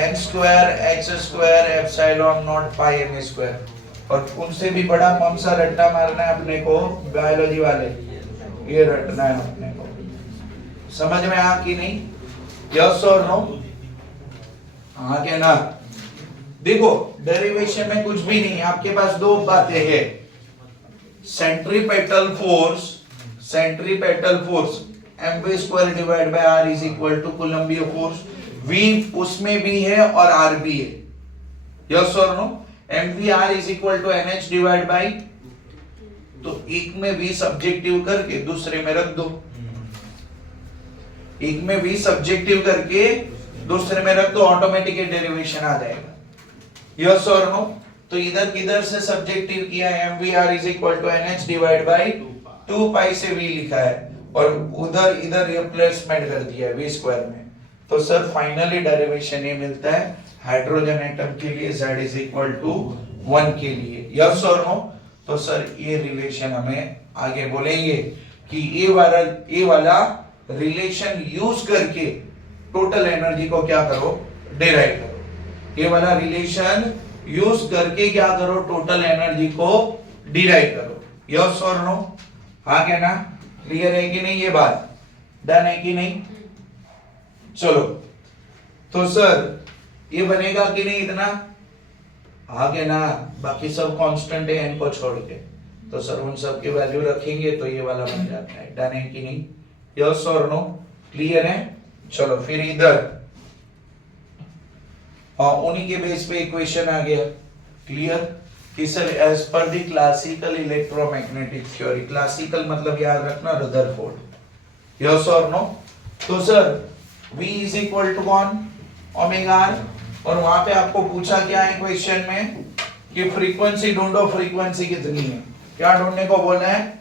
n square x square epsilon not pi m square. और उनसे भी बड़ा कौन सा रट्टा मारना है अपने को, बायोलॉजी वाले, ये रटना है अपने को। समझ में आ कि नहीं, यस और नो, हाँ क्या ना। देखो डेरिवेशन में कुछ भी नहीं, आपके पास दो बातें हैं, centripetal force mv square divide by r is equal to Coulombic force. v उसमें भी है और r भी है, यस और no. mvr is equal to nh divide by, तो एक में v सब्जेक्टिव करके दूसरे में रख दो, एक में v सब्जेक्टिव करके दूसरे में रख दो, ऑटोमेटिक डेरिवेशन आ जाएगा, यस और नो। तो इधर किधर से सब्जेक्टिव किया है, mvr is equal to nh divide by 2 pi से v लिखा है, और उधर इधर रिप्लेसमेंट कर दिया है v स्क्वायर में। तो सर फाइनली डेरिवेशन ये मिलता है हाइड्रोजन एटम के लिए z इज इक्वल टू 1 के लिए, यस और नो। तो सर ये रिलेशन हमें आगे बोलेंगे कि ये वाला रिलेशन यूज करके टोटल एनर्जी को क्या करो, डिराइव करो। ये वाला रिलेशन यूज करके क्या करो, टोटल एनर्जी को डिराइव करो, यस और नो, हाँ क्या ना। क्लियर है कि नहीं, ये बात डन है कि नहीं। चलो तो सर ये बनेगा कि नहीं इतना, हाँ क्या ना। बाकी सब कांस्टेंट है n को छोड़ के, तो सर उन सब की वैल्यू रखेंगे तो ये वाला बन जाता है, डन है कि नहीं, यस और नो, क्लियर है। चलो फिर इधर उन्हीं के बेस पे इक्वेशन आ गया, क्लियर कि sir as per the classical electromagnetic theory, classical मतलब याद रखना रदरफोर्ड, यस और नो। तो sir v is equal to कौन, ओमेगा r, और वहां पे आपको पूछा क्या है क्वेश्चन में कि फ्रीक्वेंसी ढूंढो, फ्रीक्वेंसी कितनी है, क्या ढूंढने को बोला है,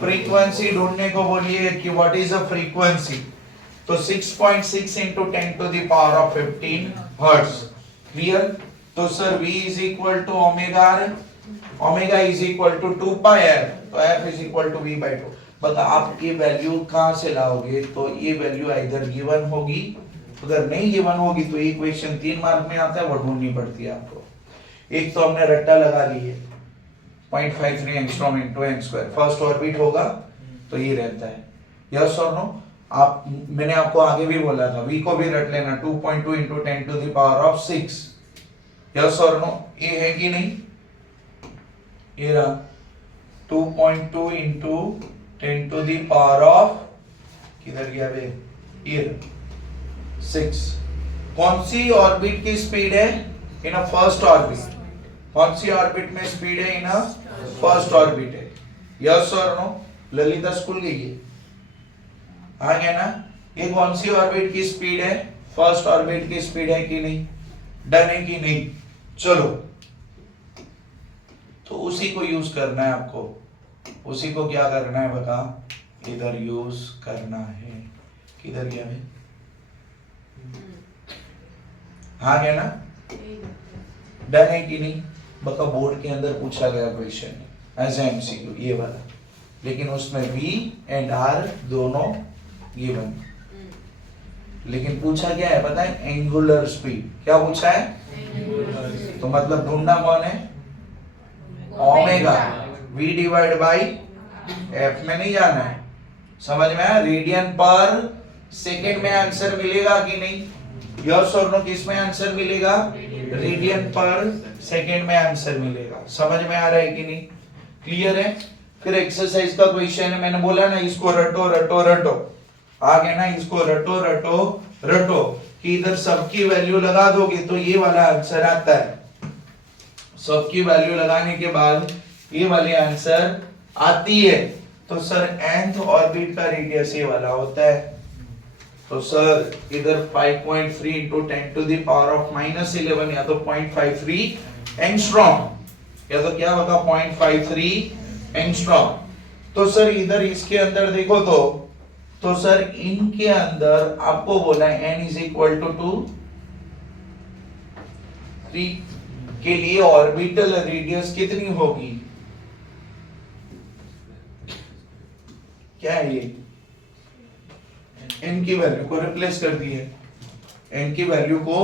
फ्रीक्वेंसी ढूंढने को बोलिए कि व्हाट इज अ फ्रीक्वेंसी। तो 6.6 into 10 to the power of 15 hertz, clear. तो sir v is equal to omega r, omega is equal to 2 pi f, तो f is equal to v by 2। बता आप ये वैल्यू कहां से लाओगे, तो ये वैल्यू इधर गिवन होगी, अगर नहीं गिवन होगी तो इक्वेशन 3 मार्क में आता है, वो ढूंढनी पड़ती है आपको। एक तो हमने रट्टा लगा ली है 0.53 angstrom into n square, first orbit होगा तो ये रहता है, यस और नो। आप मैंने आपको आगे भी बोला था v को भी रट लेना, 2.2 into 10 to the power of 6, yes और नो। ये है कि नहीं, ये रहा 2.2 into 10 to the power of, किधर गया बे, ये 6। कौन सी ऑर्बिट की स्पीड है, इन अ फर्स्ट ऑर्बिट, कौन सी ऑर्बिट में स्पीड है, इन अ फर्स्ट ऑर्बिट है, यस और नो। ललिता स्कूल गई है, आ गया ना। ये कौन सी ऑर्बिट की स्पीड है, फर्स्ट ऑर्बिट की स्पीड है कि नहीं, डन है कि नहीं। चलो तो उसी को यूज करना है आपको, उसी को क्या करना है बता, इधर यूज करना है, किधर गया भाई, हाँ गया ना, डन है कि नहीं। बता बोर्ड के अंदर पूछा गया क्वेश्चन एज एमसीक्यू ये वाला, लेकिन उसमें v एंड r दोनों गिवन, लेकिन पूछा क्या है पता है, एंगुलर स्पीड। क्या पूछा है, तो मतलब ढूंढना कौन है, omega v divide by f में नहीं जाना है, समझ में आया। रेडियन पर सेकेंड में आंसर मिलेगा कि नहीं, यस और नो, किस में आंसर मिलेगा, रेडियन पर सेकेंड में आंसर मिलेगा, समझ में आ रहा है कि नहीं, क्लियर है। फिर एक्सरसाइज का क्वेश्चन है, मैंने बोला ना इसको रटो रटो रटो, आगे ना इसको रटो रटो रटो, कि इधर सबकी वैल्यू लगा दोगे तो ये वाला आंसर आता है। सबकी वैल्यू लगाने के बाद ये वाले आंसर आती है, तो सर nth ऑर्बिट का रेडियस ये वाला होता है। तो सर इधर 5.3 into 10 to the power of -11, या तो 0.53 एंगस्ट्रॉम, या तो क्या होगा 0.53 एंगस्ट्रॉम। तो सर इधर इसके अंदर देखो तो सर इनके अंदर आपको बोला है n इज इक्वल टू 3 के लिए ऑर्बिटल रेडियस कितनी होगी, क्या है ये, n की वैल्यू को रिप्लेस कर दी है, n की वैल्यू को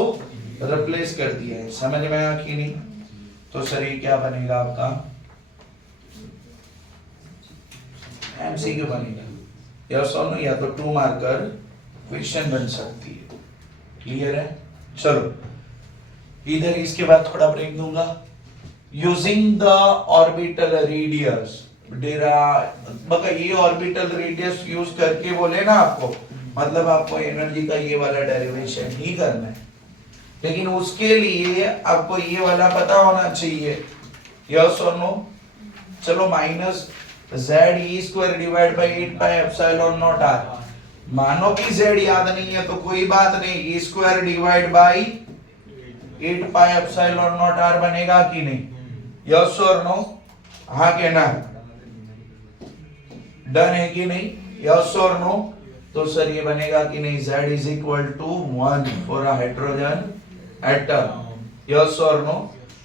रिप्लेस कर दिया है, समझ में आया कि नहीं। तो सर ये क्या बनेगा आपका एमसीक्यू बनेगा, यस और नो, या तो 2 मार्कर क्वेश्चन बन सकती है, क्लियर है। चलो इधर इसके बाद थोड़ा ब्रेक दूंगा। यूजिंग द ऑर्बिटल रेडियस डेरा, बका ये ऑर्बिटल रेडियस यूज करके बोले ना आपको, मतलब आपको एनर्जी का ये वाला डेरिवेशन ही करना है, लेकिन उसके लिए आपको ये वाला पता होना चाहिए, यस और नो। चलो minus z e square divide by 8 pi epsilon naught r, मानो कि जेड याद नहीं है तो कोई बात नहीं, E square divide by 8 pi epsilon naught R बनेगा कि नहीं, यस और नो, हाँ के ना, डन है कि नहीं, यस और नो। तो सर ये बनेगा कि नहीं, z is equal to 1 for a hydrogen atom, yes और नो।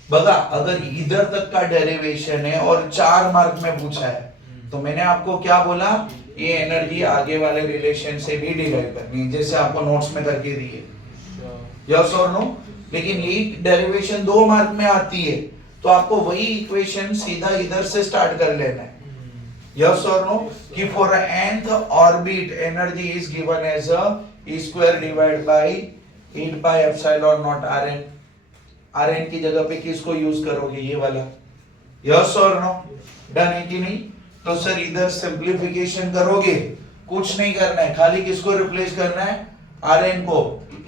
बगा अगर इधर तक का डेरिवेशन है और 4 मार्क में पूछा है तो मैंने आपको क्या बोला, ये एनर्जी आगे वाले रिलेशन से भी डिराइव करनी है, जैसे आपको नोट्स में करके दिए, यस और नो। लेकिन ये डेरिवेशन 2 मार्क में आती है तो आपको वही इक्वेशन सीधा इधर से स्टार्ट कर लेना है, yes or no, कि for nth orbit energy is given as a e square divided by 8 pi epsilon naught rn, rn की जगह पे किसको यूज करोगे, ये वाला, yes or no, डन है कि नहीं। तो सर इधर सिंप्लीफिकेशन करोगे, कुछ नहीं करना है, खाली किसको रिप्लेस करना है, rn को,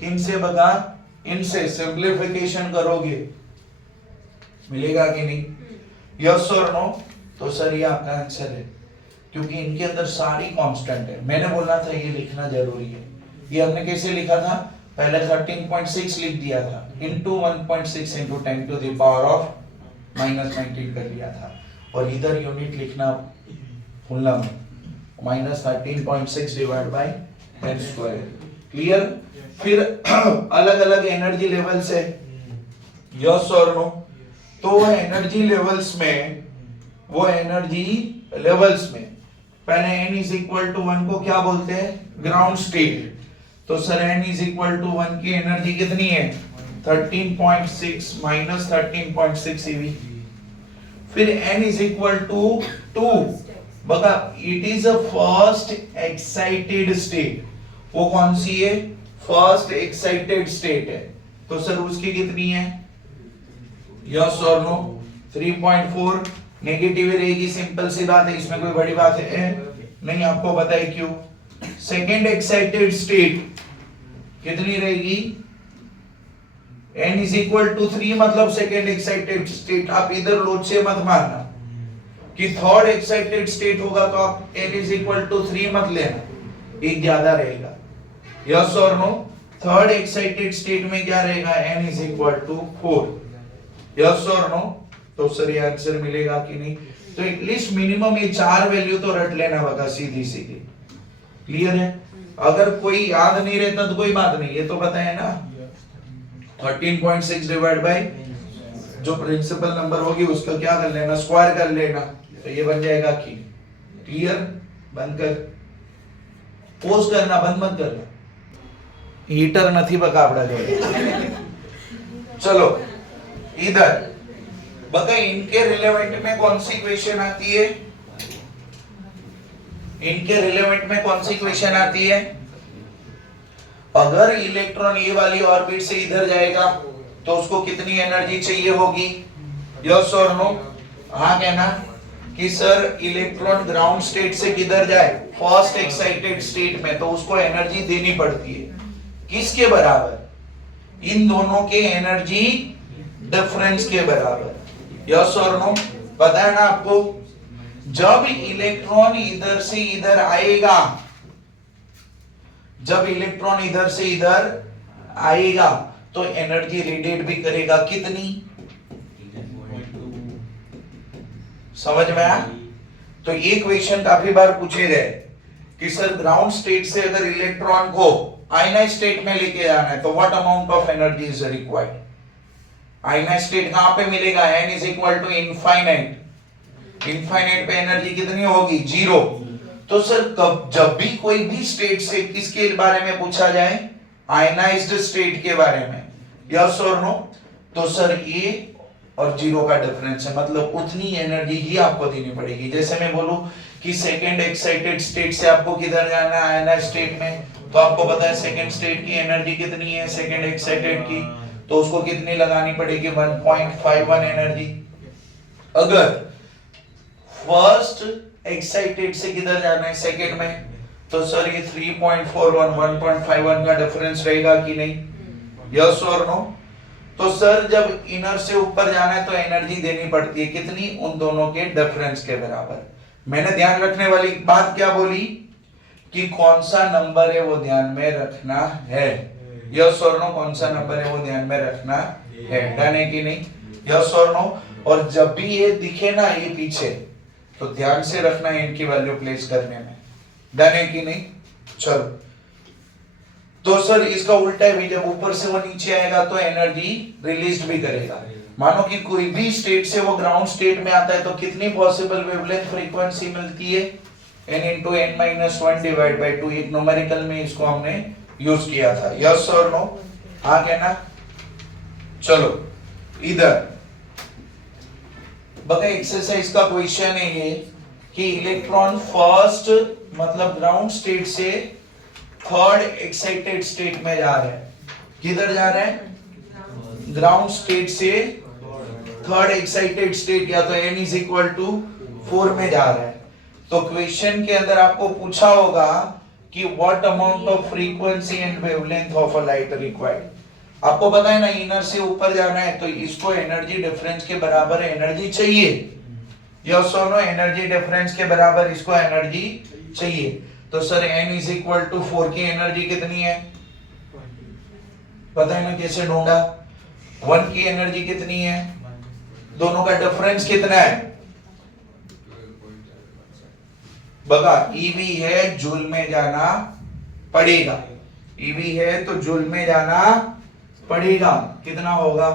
इनसे बगा इनसे सिंप्लीफिकेशन करोगे, मिलेगा कि नहीं, yes or no। तो सर ये आपका आंसर है, क्योंकि इनके अंदर सारी कांस्टेंट है, मैंने बोला था ये लिखना जरूरी है। ये हमने कैसे लिखा था, पहले 13.6 लिख दिया था, into 1.6 into 10 to the power of -19 कर लिया था, और इधर यूनिट लिखना भूलना मत, -13.6 डिवाइड बाय 10 स्क्वायर, क्लियर। फिर अलग अलग एनर्जी लेवल्स है, यस और नो। तो वो एनर्जी लेवल्स में, वो एनर्जी लेवल्स में पहले n इज इक्वल टू 1 को क्या बोलते हैं, ग्राउंड स्टेट। तो sir n is equal to 1 की एनर्जी कितनी है, 13.6 माइनस 13.6 eV। फिर n इज इक्वल टू 2, बगा it is a first excited state, वो कौन सी है, फर्स्ट एक्साइटेड स्टेट है, तो सर उसकी कितनी है, यस और नो, 3.4, नेगेटिव रहेगी, सिंपल सी बात है, इसमें कोई बड़ी बात है नहीं, आपको पता है क्यों। सेकेंड एक्साइटेड स्टेट कितनी रहेगी, n इज इक्वल टू 3, मतलब सेकेंड एक्साइटेड स्टेट, आप इधर लोड से मत मारना कि थर्ड एक्साइटेड स्टेट होगा तो आप n इज इक्वल टू 3 मत लेना, एक ज्यादा रहेगा, यस और नो। थर्ड एक्साइटेड स्टेट में क्या रहेगा, n is equal to 4, yes और नो। तो सर ये आंसर मिलेगा कि नहीं। तो एटलीस्ट मिनिमम ये 4 वैल्यू तो रट लेना बगा, सीधी सीधी, क्लियर है। अगर कोई याद नहीं रहता तो कोई बात नहीं, ये तो पता है ना, 13.6 डिवाइड बाय जो प्रिंसिपल नंबर होगी उसका क्या कर लेना, स्क्वायर कर लेना, तो ये बन जाएगा कि, क्लियर। बंद कर, पोज करना बंद मत करना, हीटर नहीं बकाबड़ा जो। चलो इधर बता, इनके रिलेवेंट में कौन सी इक्वेशन आती है, इनके रिलेवेंट में कौन सी इक्वेशन आती है, अगर इलेक्ट्रॉन ये वाली ऑर्बिट से इधर जाएगा तो उसको कितनी एनर्जी चाहिए होगी, यस और नो, हाँ कहना कि सर इलेक्ट्रॉन ग्राउंड स्टेट से किधर जाए, फर्स्ट एक्साइटेड स्टेट में, तो उसको एनर्जी देनी पड़ती है, किसके बराबर, इन दोनों के एनर्जी डिफरेंस के बराबर, यस और नो। पता है ना आपको, जब इलेक्ट्रॉन इधर से इधर आएगा, जब इलेक्ट्रॉन इधर से इधर आएगा तो एनर्जी रेडिएट भी करेगा, कितनी, समझ में आया। तो ये क्वेश्चन काफी बार पूछे गए कि सर ग्राउंड स्टेट से अगर इलेक्ट्रॉन को आयनाइज स्टेट में लेके जाना है तो what amount of energy is required. Ionize state कहां पे मिलेगा, n is equal to infinite. Infinite पे एनर्जी कितनी होगी, 0। तो सर कब जब भी कोई भी स्टेट से किसके बारे में पूछा जाए, आयनाइज्ड स्टेट के बारे में, यस और नो, तो सर ए और 0 का डिफरेंस है, मतलब उतनी एनर्जी ही आपको देनी पड़ेगी। जैसे मैं बोलूं कि सेकंड एक्साइटेड स्टेट से आपको किधर जाना है, आयनाइज्ड स्टेट में, तो आपको पता है सेकंड स्टेट की एनर्जी कितनी है, सेकंड एक्साइटेड की, तो उसको कितनी लगानी पड़ेगी, 1.51 एनर्जी। अगर फर्स्ट एक्साइटेड से किधर जाना है, सेकंड में, तो सर ये 3.41 1.51 का डिफरेंस रहेगा कि नहीं, यस और नो। तो सर जब इनर से ऊपर जाना है तो एनर्जी देनी पड़ती है कितनी, उन दोनों के डिफरेंस के बराबर। मैंने ध्यान रखने वाली बात क्या बोली कि कौन सा नंबर है वो ध्यान में रखना है, यस और नो, कौन सा नंबर है वो ध्यान में रखना है, डन है कि नहीं, यस और नो। और जब भी ये दिखे ना ये पीछे, तो ध्यान से रखना है इनकी वैल्यू प्लेस करने में, डन है कि नहीं। चलो तो सर इसका उल्टा है भी, जब ऊपर से वो नीचे आएगा तो एनर्जी रिलीज भी करेगा। मानो कि कोई भी स्टेट से वो ग्राउंड स्टेट में आता है तो कितनी पॉसिबल वेवलेंथ फ्रीक्वेंसी मिलती है, n into n-1 divide by 2। एक न्यूमेरिकल में इसको हमने यूज किया था, यस और नो, हाँ कहना। चलो इधर बघा एक्सरसाइज का क्वेश्चन है ये कि इलेक्ट्रॉन फर्स्ट मतलब ग्राउंड स्टेट से थर्ड एक्साइटेड स्टेट में जा रहे हैं, किधर जा रहे हैं, ग्राउंड स्टेट से थर्ड एक्साइटेड स्टेट या तो n इज इक्वल टू 4 में जा रहा है। तो क्वेश्चन के अंदर आपको पूछा होगा कि what amount of frequency and wavelength of a light required. आपको पता है ना इनर से ऊपर जाना है तो इसको एनर्जी डिफरेंस के बराबर एनर्जी चाहिए, यस और नो, एनर्जी डिफरेंस के बराबर इसको एनर्जी चाहिए। तो sir n is equal to 4 की एनर्जी कितनी है, पता है ना कैसे ढूंढा, 1 की एनर्जी कितनी है, दोनों का डिफरेंस कितना है, बगा EV है, जूल में जाना पड़ेगा, EV है तो जूल में जाना पड़ेगा, कितना होगा,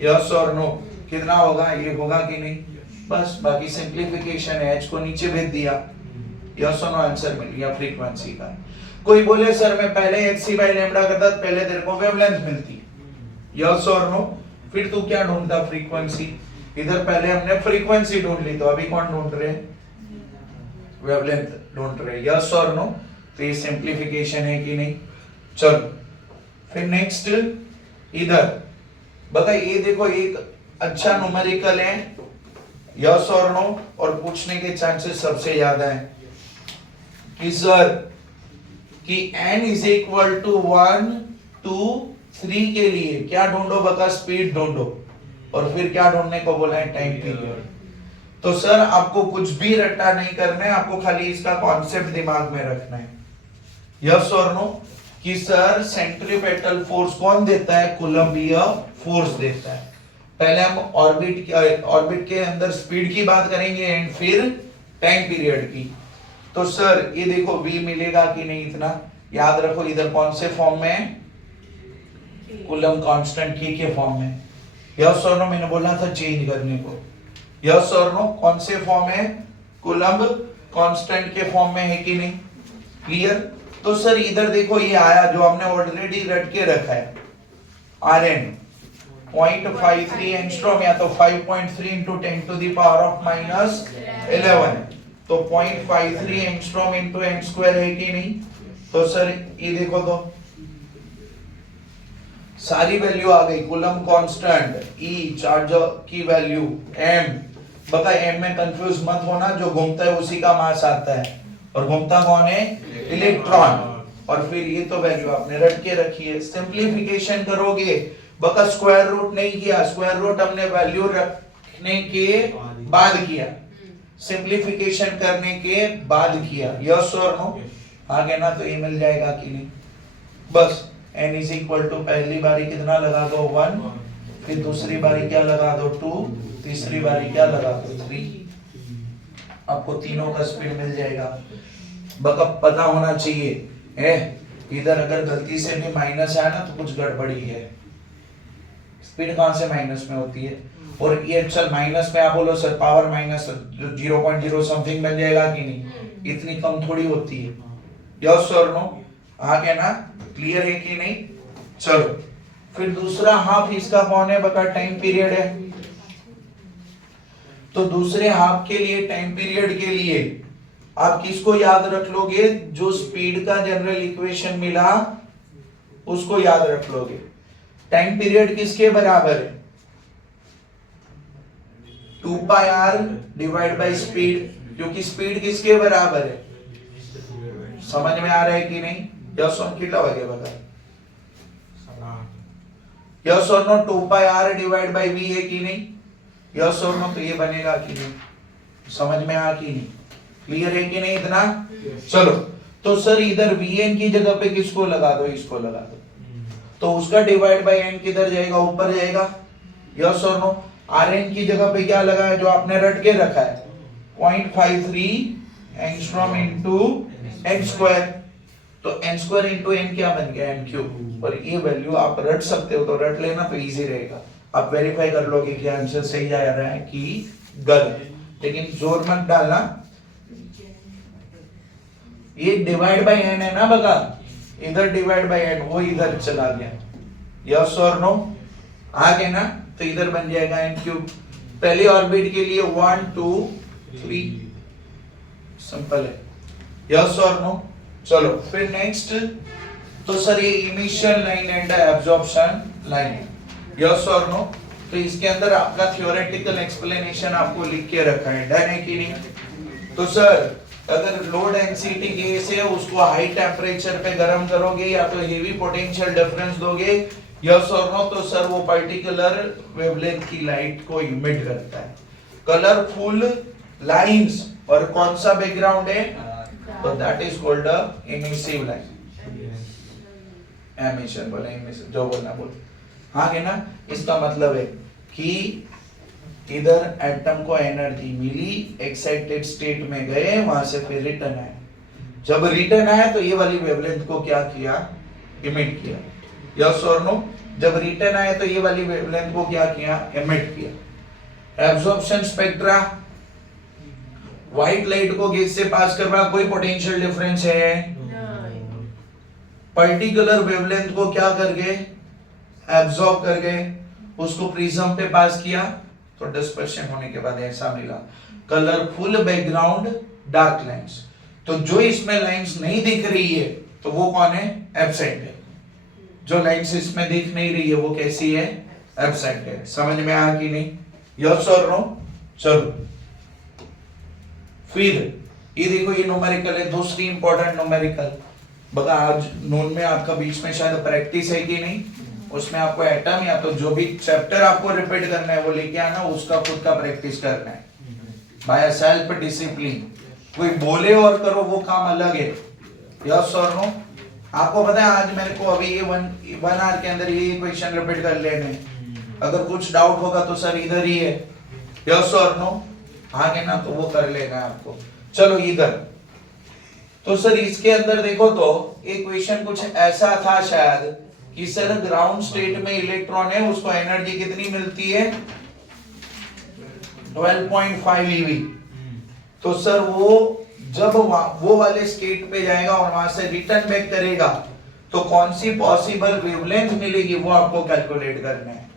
यस और नो, कितना होगा, ये होगा कि नहीं, बस बाकी सिंप्लीफिकेशन है, h को नीचे भेज दिया, यस और नो, आंसर मिल गया फ्रीक्वेंसी का। कोई बोले सर मैं पहले hc बाय लैम्डा करता पहले तेरे को वेवलेंथ मिलती, यस और नो, फिर तू क्या ढूंढता, फ्रीक्वेंसी। इधर पहले हमने फ्रीक्वेंसी ढूंढ ली, तो अभी कौन ढूंढ रहे, वेवलेंथ ढूंढ रहे, यस और नो। तो ये सिंप्लीफिकेशन है कि नहीं। चलो फिर नेक्स्ट इधर बता, ये देखो एक अच्छा न्यूमेरिकल है, यस और नो, और पूछने के चांसेस सबसे ज्यादा है कि सर कि n इज इक्वल टू 1 2 3 के लिए क्या ढूंढो, बता स्पीड ढूंढो, और फिर क्या ढूंढने को बोला है, टाइम पीरियड। तो सर आपको कुछ भी रट्टा नहीं करना है, आपको खाली इसका कॉन्सेप्ट दिमाग में रखना है, यस और नो, कि सर सेंट्रीपेटल फोर्स कौन देता है, कूलम्बीय फोर्स देता है। पहले हम ऑर्बिट के अंदर स्पीड की बात करेंगे एंड फिर टाइम पीरियड की। तो सर ये देखो v मिलेगा कि नहीं, इतना याद रखो, इधर कौन से फॉर्म में है, कूलम कांस्टेंट के फॉर्म में, यस और नो, मैंने बोला था चेंज करने को, यस और नो, कौन से फॉर्म है, कूलम कांस्टेंट के फॉर्म में है कि नहीं, क्लियर। तो सर इधर देखो ये आया जो हमने ऑलरेडी रट के रखा है, Rn 0.53 एंगस्ट्रॉम या तो 5.3 into 10 to the power of minus 11, तो 0.53 एंगस्ट्रॉम into m स्क्वायर है कि नहीं। तो सर ये देखो तो सारी वैल्यू आ गई, कूलम कांस्टेंट, E चार्ज की वैल्यू, m, बता m में कंफ्यूज मत होना, जो घूमता है उसी का मास आता है, और घूमता कौन है, इलेक्ट्रॉन। और फिर ये तो वैल्यू आपने रट के रखी है, सिंप्लीफिकेशन करोगे, बका स्क्वायर रूट नहीं किया, स्क्वायर रूट हमने वैल्यू रखने के बाद किया, सिंप्लीफिकेशन करने के बाद किया, यस और नो, आगे ना, तो ये मिल जाएगा कि नहीं। बस n इज इक्वल टू पहली बारी कितना लगा दो 1, फिर दूसरी बारी क्या लगा दो 2, तीसरी बारी क्या लगा दो 3, आपको तीनों का स्पीड मिल जाएगा। बका पता होना चाहिए है, इधर अगर गलती से भी माइनस आया ना तो कुछ गड़बड़ी है। स्पीड कहां से माइनस में होती है, और ये चल माइनस में आप बोलो सर पावर माइनस 0.0 समथिंग बन जाएगा कि नहीं, इतनी कम थोड़ी होती है। यस और नो, आगे ना क्लियर है कि नहीं। चलो फिर दूसरा हाफ इसका कौन है बका, टाइम पीरियड है। तो दूसरे हाफ के लिए टाइम पीरियड के लिए आप किसको याद रख लोगे, जो स्पीड का जनरल इक्वेशन मिला उसको याद रख लोगे। टाइम पीरियड किसके बराबर है, 2 pi r divide by speed, क्योंकि स्पीड किसके बराबर है, समझ में आ रहा है कि नहीं। यस और कितना वागे बता, यस और no, 2 pi r divide by v है कि नहीं, यस और नो, तो ये बनेगा कि नहीं, समझ में आ कि नहीं, क्लियर है कि नहीं इतना। चलो तो सर इधर Vn की जगह पे किसको लगा दो, इसको लगा दो, तो उसका डिवाइड बाय n किधर जाएगा, ऊपर जाएगा। यस और नो, Rn की जगह पे क्या लगा है, जो आपने रट के रखा है 0.53 एंगस्ट्रॉम इनटू n स्क्वायर, तो n स्क्वायर इनटू n क्या बन गया, n क्यूब। और ये वैल्यू आप रट सकते हो, तो रट लेना तो इजी रहेगा, आप वेरीफाई कर लोगे कि आंसर सही आ रहा है कि गलत, लेकिन जोर मत डालना। ये डिवाइड बाय n है ना बगा, इधर डिवाइड बाय n, वो इधर चला गया। यस और नो, आगे ना, तो इधर बन जाएगा n क्यूब। पहले ऑर्बिट के लिए 1 2 3, सिंपल है। यस और नो। चलो फिर नेक्स्ट, तो सर ये emission line and absorption line, yes और नो, तो इसके अंदर आपका थियोरेटिकल एक्सप्लेनेशन आपको लिख के रखा है, डन है कि नहीं। तो सर अगर लो डेंसिटी गैस है उसको हाई टेम्परेचर पे गर्म करोगे या तो हेवी पोटेंशियल डिफरेंस दोगे, यस और नो, तो सर वो पर्टिकुलर वेवलेंथ की लाइट को इमिट करता है। कलरफुल लाइंस, और कौन सा बैकग्राउंड है, तो that is called a emissive line. Emission बोले, एमिशन जो बोलना बोल, हाँ है ना। इसका मतलब है कि इधर एटम को एनर्जी मिली, एक्साइटेड स्टेट में गए, वहां से फिर रिटर्न आए, जब रिटर्न आया तो ये वाली वेवलेंथ को क्या किया, इमिट किया। यस और नो, जब रिटर्न आया तो ये वाली वेवलेंथ को क्या किया, इमिट किया। एब्जॉर्प्शन स्पेक्ट्रा, व्हाइट लाइट को गैस से पास करवा, कोई पोटेंशियल डिफरेंस है, पर्टिकुलर वेवलेंथ को क्या कर गए, एब्जॉर्ब कर गए, उसको प्रिज्म पे पास किया, तो डिस्पर्शन होने के बाद ऐसा मिला कलरफुल बैकग्राउंड डार्क लाइंस। तो जो इसमें लाइंस नहीं दिख रही है तो वो कौन है, एब्सेंट है। जो लाइंस इसमें दिख नहीं रही है वो कैसी है, एब्सेंट है। समझ में आ कि नहीं, यस और नो। चलो फिर ये देखो, ये न्यूमेरिकल है, दूसरी इंपॉर्टेंट न्यूमेरिकल बगा, आज नोन में आपका बीच में शायद प्रैक्टिस है कि नहीं, उसमें आपको एटम या तो जो भी चैप्टर आपको रिपीट करना है वो लेके आना, उसका खुद का प्रैक्टिस करना है बाय सेल्फ डिसिप्लिन। कोई बोले और करो वो काम अलग है, यस और नो। आपको पता है आज मेरे को अभी ये वन आवर के अंदर ये क्वेश्चन रिपीट कर लेने, अगर कुछ डाउट होगा तो सर इधर ही है, यस और नो, आगे ना तो वो कर लेना आपको। चलो इधर, तो सर इसके अंदर देखो तो एक क्वेश्चन कुछ ऐसा था शायद कि सर ग्राउंड स्टेट में इलेक्ट्रॉन है, उसको एनर्जी कितनी मिलती है, 12.5 eV। तो सर वो जब वो वाले स्टेट पे जाएगा और वहां से रिटर्न बैक करेगा तो कौन सी पॉसिबल वेवलेंथ मिलेगी वो आपको कैलकुलेट करना है,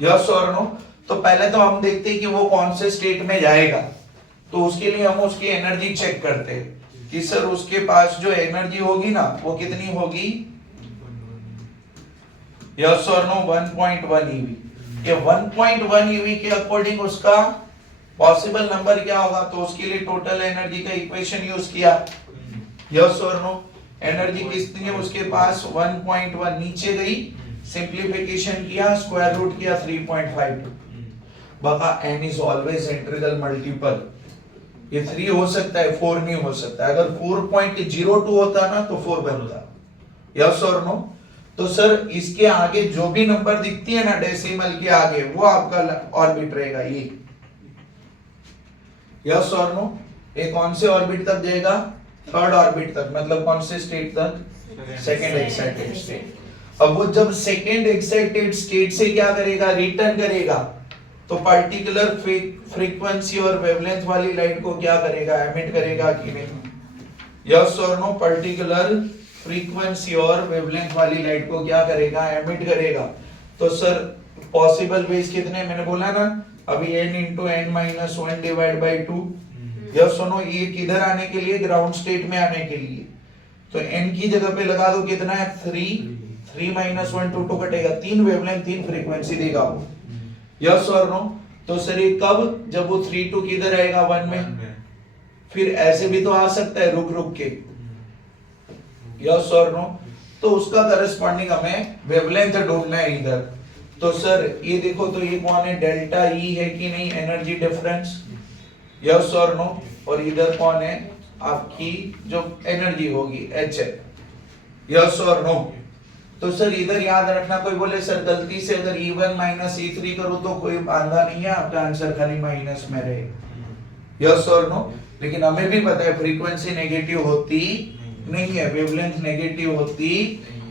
यस और नो। तो पहले तो हम देखते हैं कि वो कौन से स्टेट में जाएगा, तो उसके लिए हम उसकी एनर्जी चेक करते हैं कि सर उसके पास जो एनर्जी होगी ना वो कितनी होगी, यस और नो, 1.1 eV। ये 1.1 eV के अकॉर्डिंग उसका पॉसिबल नंबर क्या होगा, तो उसके लिए टोटल एनर्जी का इक्वेशन यूज किया, यस और नो। एनर्जी कितनी है उसके पास, 1.1, नीचे गई, सिंप्लीफिकेशन किया, स्क्वायर रूट किया 3.52। बका n is always integral multiple, ये 3 हो सकता है, 4 नहीं हो सकता। अगर 4.02 होता ना तो 4 बनता, यस और नो। तो सर इसके आगे जो भी नंबर दिखती है ना डेसिमल के आगे, वो आपका ऑर्बिट रहेगा ये, यस और नो। ये कौन से ऑर्बिट तक जाएगा, थर्ड ऑर्बिट तक, मतलब कौन से स्टेट तक? Second excited state. अब वो जब सेकेंड एक्साइटेड स्टेट से क्या करेगा? रिटर्न करेगा, तो पर्टिकुलर फ्रीक्वेंसी और वेवलेंथ वाली लाइट को क्या करेगा? एमिट करेगा कि नहीं? यस और नो? पर्टिकुलर फ्रीक्वेंसी और वेवलेंथ वाली लाइट को क्या करेगा? एमिट करेगा। तो सर पॉसिबल वेज कितने? मैंने बोला ना अभी n into n minus 1 divide by 2। Yes और नो? ये किधर आने के लिए? ग्राउंड स्टेट में आने के लिए। तो n की जगह पे लगा दो कितना है? 3 minus 1 2 2 कटेगा, 3 वेवलेंथ 3 फ्रीक्वेंसी देगा वो। यस और नो? तो सर ये कब? जब वो 3 2 किधर आएगा? 1 में। फिर ऐसे भी तो आ सकता है रुक रुक के। यस और नो? तो उसका करस्पॉन्डिंग हमें वेवलेंथ ढूंढना है इधर। तो सर ये देखो, तो ये कौन है? डेल्टा ई है कि नहीं? Energy difference. यस और नो? और इधर कौन है? आपकी जो एनर्जी होगी एच है। यस और नो? तो सर इधर याद रखना, कोई बोले सर गलती से अगर E1 माइनस E3 करूं तो कोई बांधा नहीं है, आपका आंसर खाली माइनस में रहे। यस और नो? लेकिन हमें भी पता है फ्रीक्वेंसी नेगेटिव होती नहीं है, वेवलेंथ नेगेटिव होती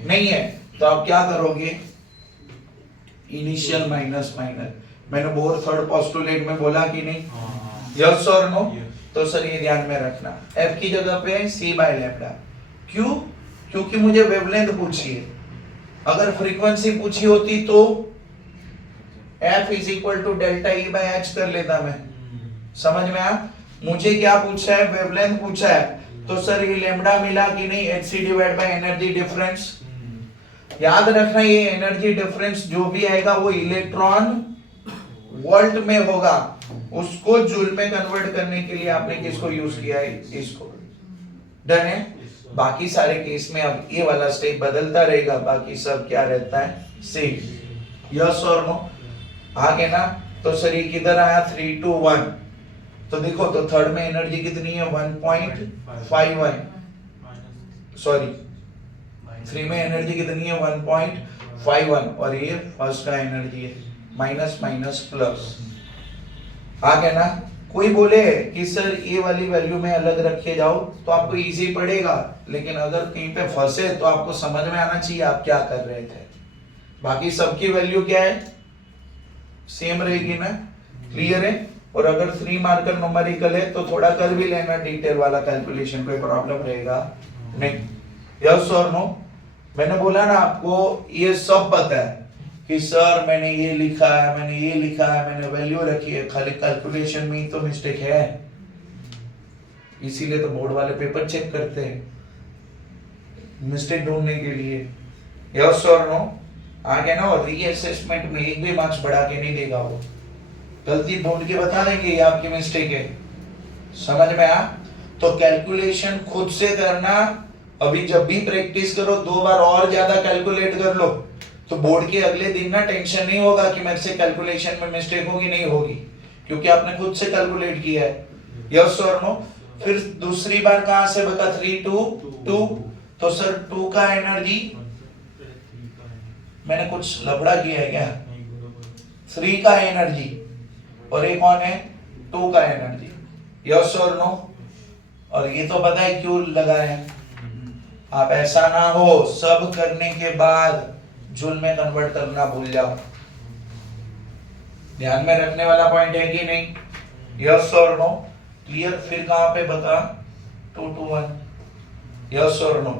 नहीं है। तो आप क्या करोगे? Initial minus minus. मैंने बोर थर्ड पोस्टुलेट में बोला कि नहीं? यस और नो? तो सर ये ध्यान में रखना, F की जगह पे C बाय लैम्डा। क्यों? क्योंकि मुझे वेवलेंथ पूछी है। अगर फ्रीक्वेंसी पूछी होती तो F is equal to delta E by H कर लेता मैं। समझ में आया? मुझे क्या पूछा है? वेवलेंथ पूछा है। तो सर ये लैम्डा मिला कि नहीं? hc divide by energy difference. याद रखना ये एनर्जी डिफरेंस जो भी आएगा वो इलेक्ट्रॉन वोल्ट में होगा, उसको जूल में कन्वर्ट करने के लिए आपने किसको यूज किया है? इसको। डन है? बाकी सारे केस में अब ये वाला स्टेप बदलता रहेगा, बाकी सब क्या रहता है? सेम। यस और नो? आगे ना? तो सर ये किधर आया? 3 to 1। तो देखो, तो थर्ड में एनर्जी कितनी है? 1.51। सॉरी, 3 में एनर्जी कितनी है? 1.51। और ये फर्स्ट का एनर्जी है, माइनस माइनस प्लस। आगे ना? कोई बोले कि सर ये वाली वैल्यू में अलग रखे जाओ तो आपको इजी पड़ेगा, लेकिन अगर कहीं पे फंसे तो आपको समझ में आना चाहिए आप क्या कर रहे थे। बाकी सबकी वैल्यू क्या है? सेम रहेगी ना? क्लियर है? और अगर 3 मार्कर न्यूमेरिकल है तो थोड़ा कर भी लेना डिटेल वाला कैलकुलेशन, कोई प्रॉब्लम रहेगा नहीं। यस और नो? मैंने बोला ना आपको ये सब पता है कि सर मैंने ये लिखा है, मैंने ये लिखा है, मैंने वैल्यू रखी है, खाली कैलकुलेशन में ही तो मिस्टेक है। इसीलिए तो बोर्ड वाले पेपर चेक करते हैं मिस्टेक ढूंढने के लिए। यस और नो? आगे ना? और रीअसेसमेंट में एक भी मार्क्स बढ़ा के नहीं देगा वो, गलती ढूंढ के बता देंगे ये आपकी मिस्टेक है। समझ में आ? तो कैलकुलेशन खुद से करना। अभी जब भी प्रैक्टिस करो 2 बार और ज्यादा कैलकुलेट कर लो, तो बोर्ड के अगले दिन ना टेंशन नहीं होगा कि मेरे से कैलकुलेशन में मिस्टेक होगी नहीं होगी, क्योंकि आपने खुद से कैलकुलेट किया है। यस और नो? फिर दूसरी बार कहां से बता? 3 to 2। तो सर 2 का एनर्जी, मैंने कुछ लफड़ा किया है क्या? 3 का एनर्जी, और ये कौन है? 2 का एनर्जी। यस और नो? और ये तो पता है क्यों लगा है? आप ऐसा ना हो सब करने के बाद जूल में कन्वर्ट करना भूल जाओ। ध्यान में रखने वाला पॉइंट है कि नहीं? यस और नो? क्लियर? फिर कहां पे बता? 2 to 1। यस और नो?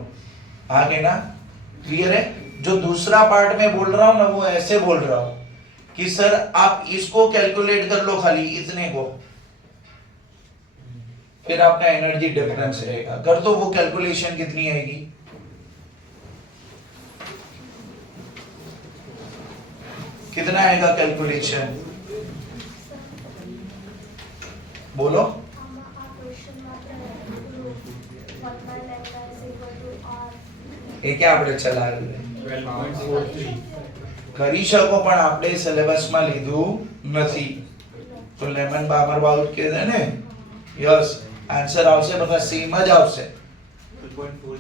आगे ना? क्लियर है? जो दूसरा पार्ट में बोल रहा हूं ना वो ऐसे बोल रहा हूं कि सर आप इसको कैलकुलेट कर लो, खाली इतने को, फिर आपका एनर्जी डिफरेंस रहेगा। कर दो वो कैलकुलेशन, कितनी आएगी? कितना आएगा कैलकुलेशन? बोलो। એ કે આપણે ચલાવી કરી શકો પણ આપણે સિલેબસમાં લીધું નથી, તો લેમન બામર બાઉટ કે દે ને। यस, आंसर આવશે બકા સેમ જ આવશે।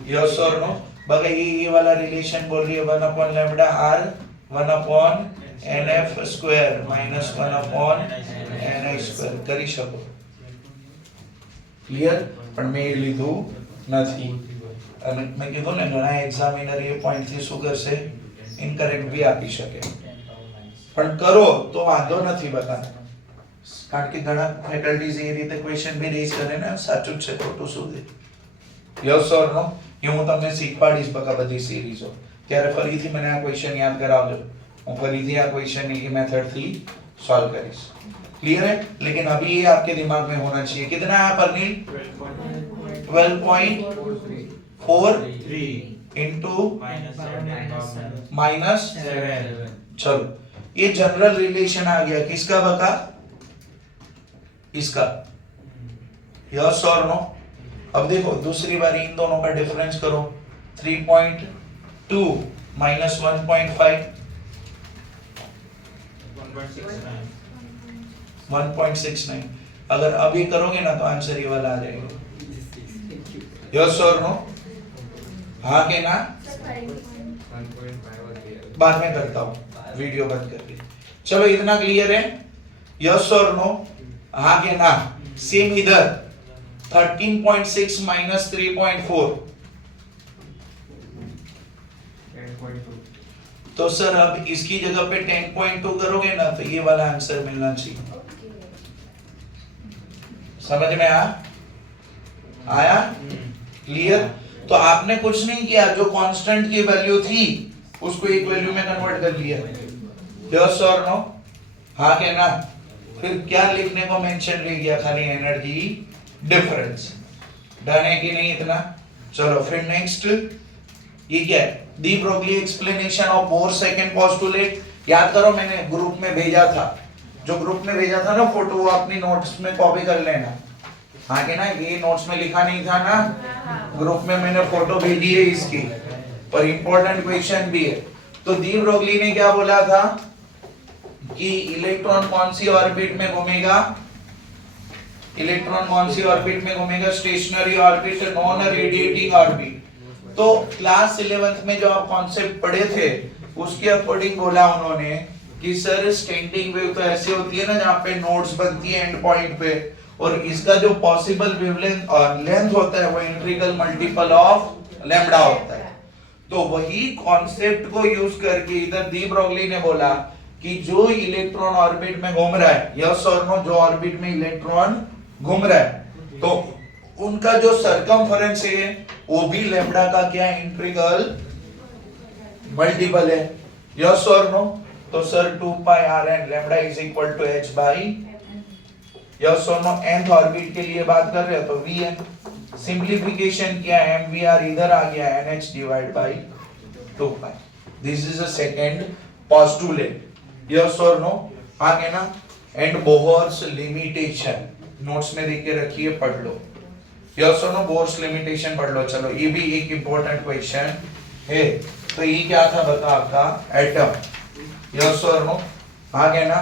यस और नो? बगा ये वाला रिलेशन बोल रही है 1 upon lambda r 1 upon nf square minus 1 upon nx square કરી શકો। ક્લિયર? પણ મેં લીધું નથી અને મેં કીધું ને ઘણા એક્ઝામિનર એ પોઈન્ટ થી શું કરશે ઇનકરેક્ટ બી આપી શકે પણ કરો તો વાંધો નથી બતા કારણ કે ઘણા ફેકલ્ટીઝ એ રીતે ક્વેશ્ચન બી રેઝ કરે ને સાચું છે ખોટું શું છે યસ ઓર નો એ હું તમને શીખવાડીશ બકા બધી સિરીઝો ત્યારે ફરીથી મને આ ક્વેશ્ચન યાદ કરાવજો હું ફરીથી આ क्वेश्चन की मेथड थी सॉल्व करीश क्लियर है लेकिन अभी ये आपके दिमाग में होना चाहिए कितना है परनील 12.43 into माइनस 7 चलो ये जनरल रिलेशन आ गया किसका बका इसका यस और नो अब देखो दूसरी बार इन दोनों का डिफरेंस करो 3.2 माइनस 1.5 1.69 अगर अभी करोगे ना तो आंसर ये वाला आ जाएगा यस और नो हाँ के ना बाद में करता हूँ वीडियो बंद करके चलो इतना क्लियर है यस और नो हाँ के ना सेम इधर 13.6 माइनस 3.4 तो सर अब इसकी जगह पे 10.2 करोगे ना तो ये वाला आंसर मिलना चाहिए समझ में आया क्लियर तो आपने कुछ नहीं किया जो कांस्टेंट की वैल्यू थी उसको एक वैल्यू में कन्वर्ट कर लिया यस और नो हाँ के ना फिर क्या लिखने को मेंशन ले गया खाली एनर्जी डिफरेंस डन है कि नहीं इतना चलो फिर नेक्स्ट ये क्या है de Broglie explanation of bore second postulate याद करो मैंने ग्रुप में भेजा था जो ग्रुप में भेजा था ना फोटो वो अपनी नोट्स में कॉपी कर लेना हाँ के ना ये नोट्स में लिखा नहीं था ना ग्रुप में मैंने फोटो भेजी है इसकी पर इंपॉर्टेंट क्वेश्चन भी है तो डी ब्रोगली ने क्या बोला था कि इलेक्ट्रॉन कौन सी ऑर्बिट में घूमेगा इलेक्ट्रॉन कौन सी ऑर्बिट में घूमेगा stationery orbit non radiating orbit तो क्लास 11th में जो आप कॉन्सेप्ट पढ़े थे उसके अकॉर्डिंग बोला उन्होंने कि सर स्टैंडिंग वेव तो ऐसे होती है ना जहाँ पे नोड्स बनती है एंड पॉइंट पे और इसका जो पॉसिबल वेवलेंथ लेंथ होता है वो इंटीग्रल मल्टीपल ऑफ लैम्बडा होता है तो वही कॉन्सेप्ट को यूज करके इधर डी ब्रोगली ने बोला कि जो इलेक्ट्रॉन ऑर्बिट में घूम रहा है यस और नो जो ऑर्बिट में इलेक्ट्रॉन घूम रहा है तो उनका जो सरकमफरेंस है वो भी लैम्बडा का क्या इंटीग्रल मल्टीपल है यस और नो तो sir 2 pi r n lambda is equal to h by yes और नो nth ऑर्बिट के लिए बात कर रहे हो तो vn सिंपलीफिकेशन किया mvr इधर आ गया nh divide by 2 pi this is a second postulate yes और नो आगे ना एंड बोहर्स लिमिटेशन नोट्स में देख के रखिए पढ़ लो यस और नो बोहर्स लिमिटेशन पढ़ लो चलो ये भी एक इंपॉर्टेंट क्वेश्चन है तो ये क्या था बता आपका एटम यस और नो आगे ना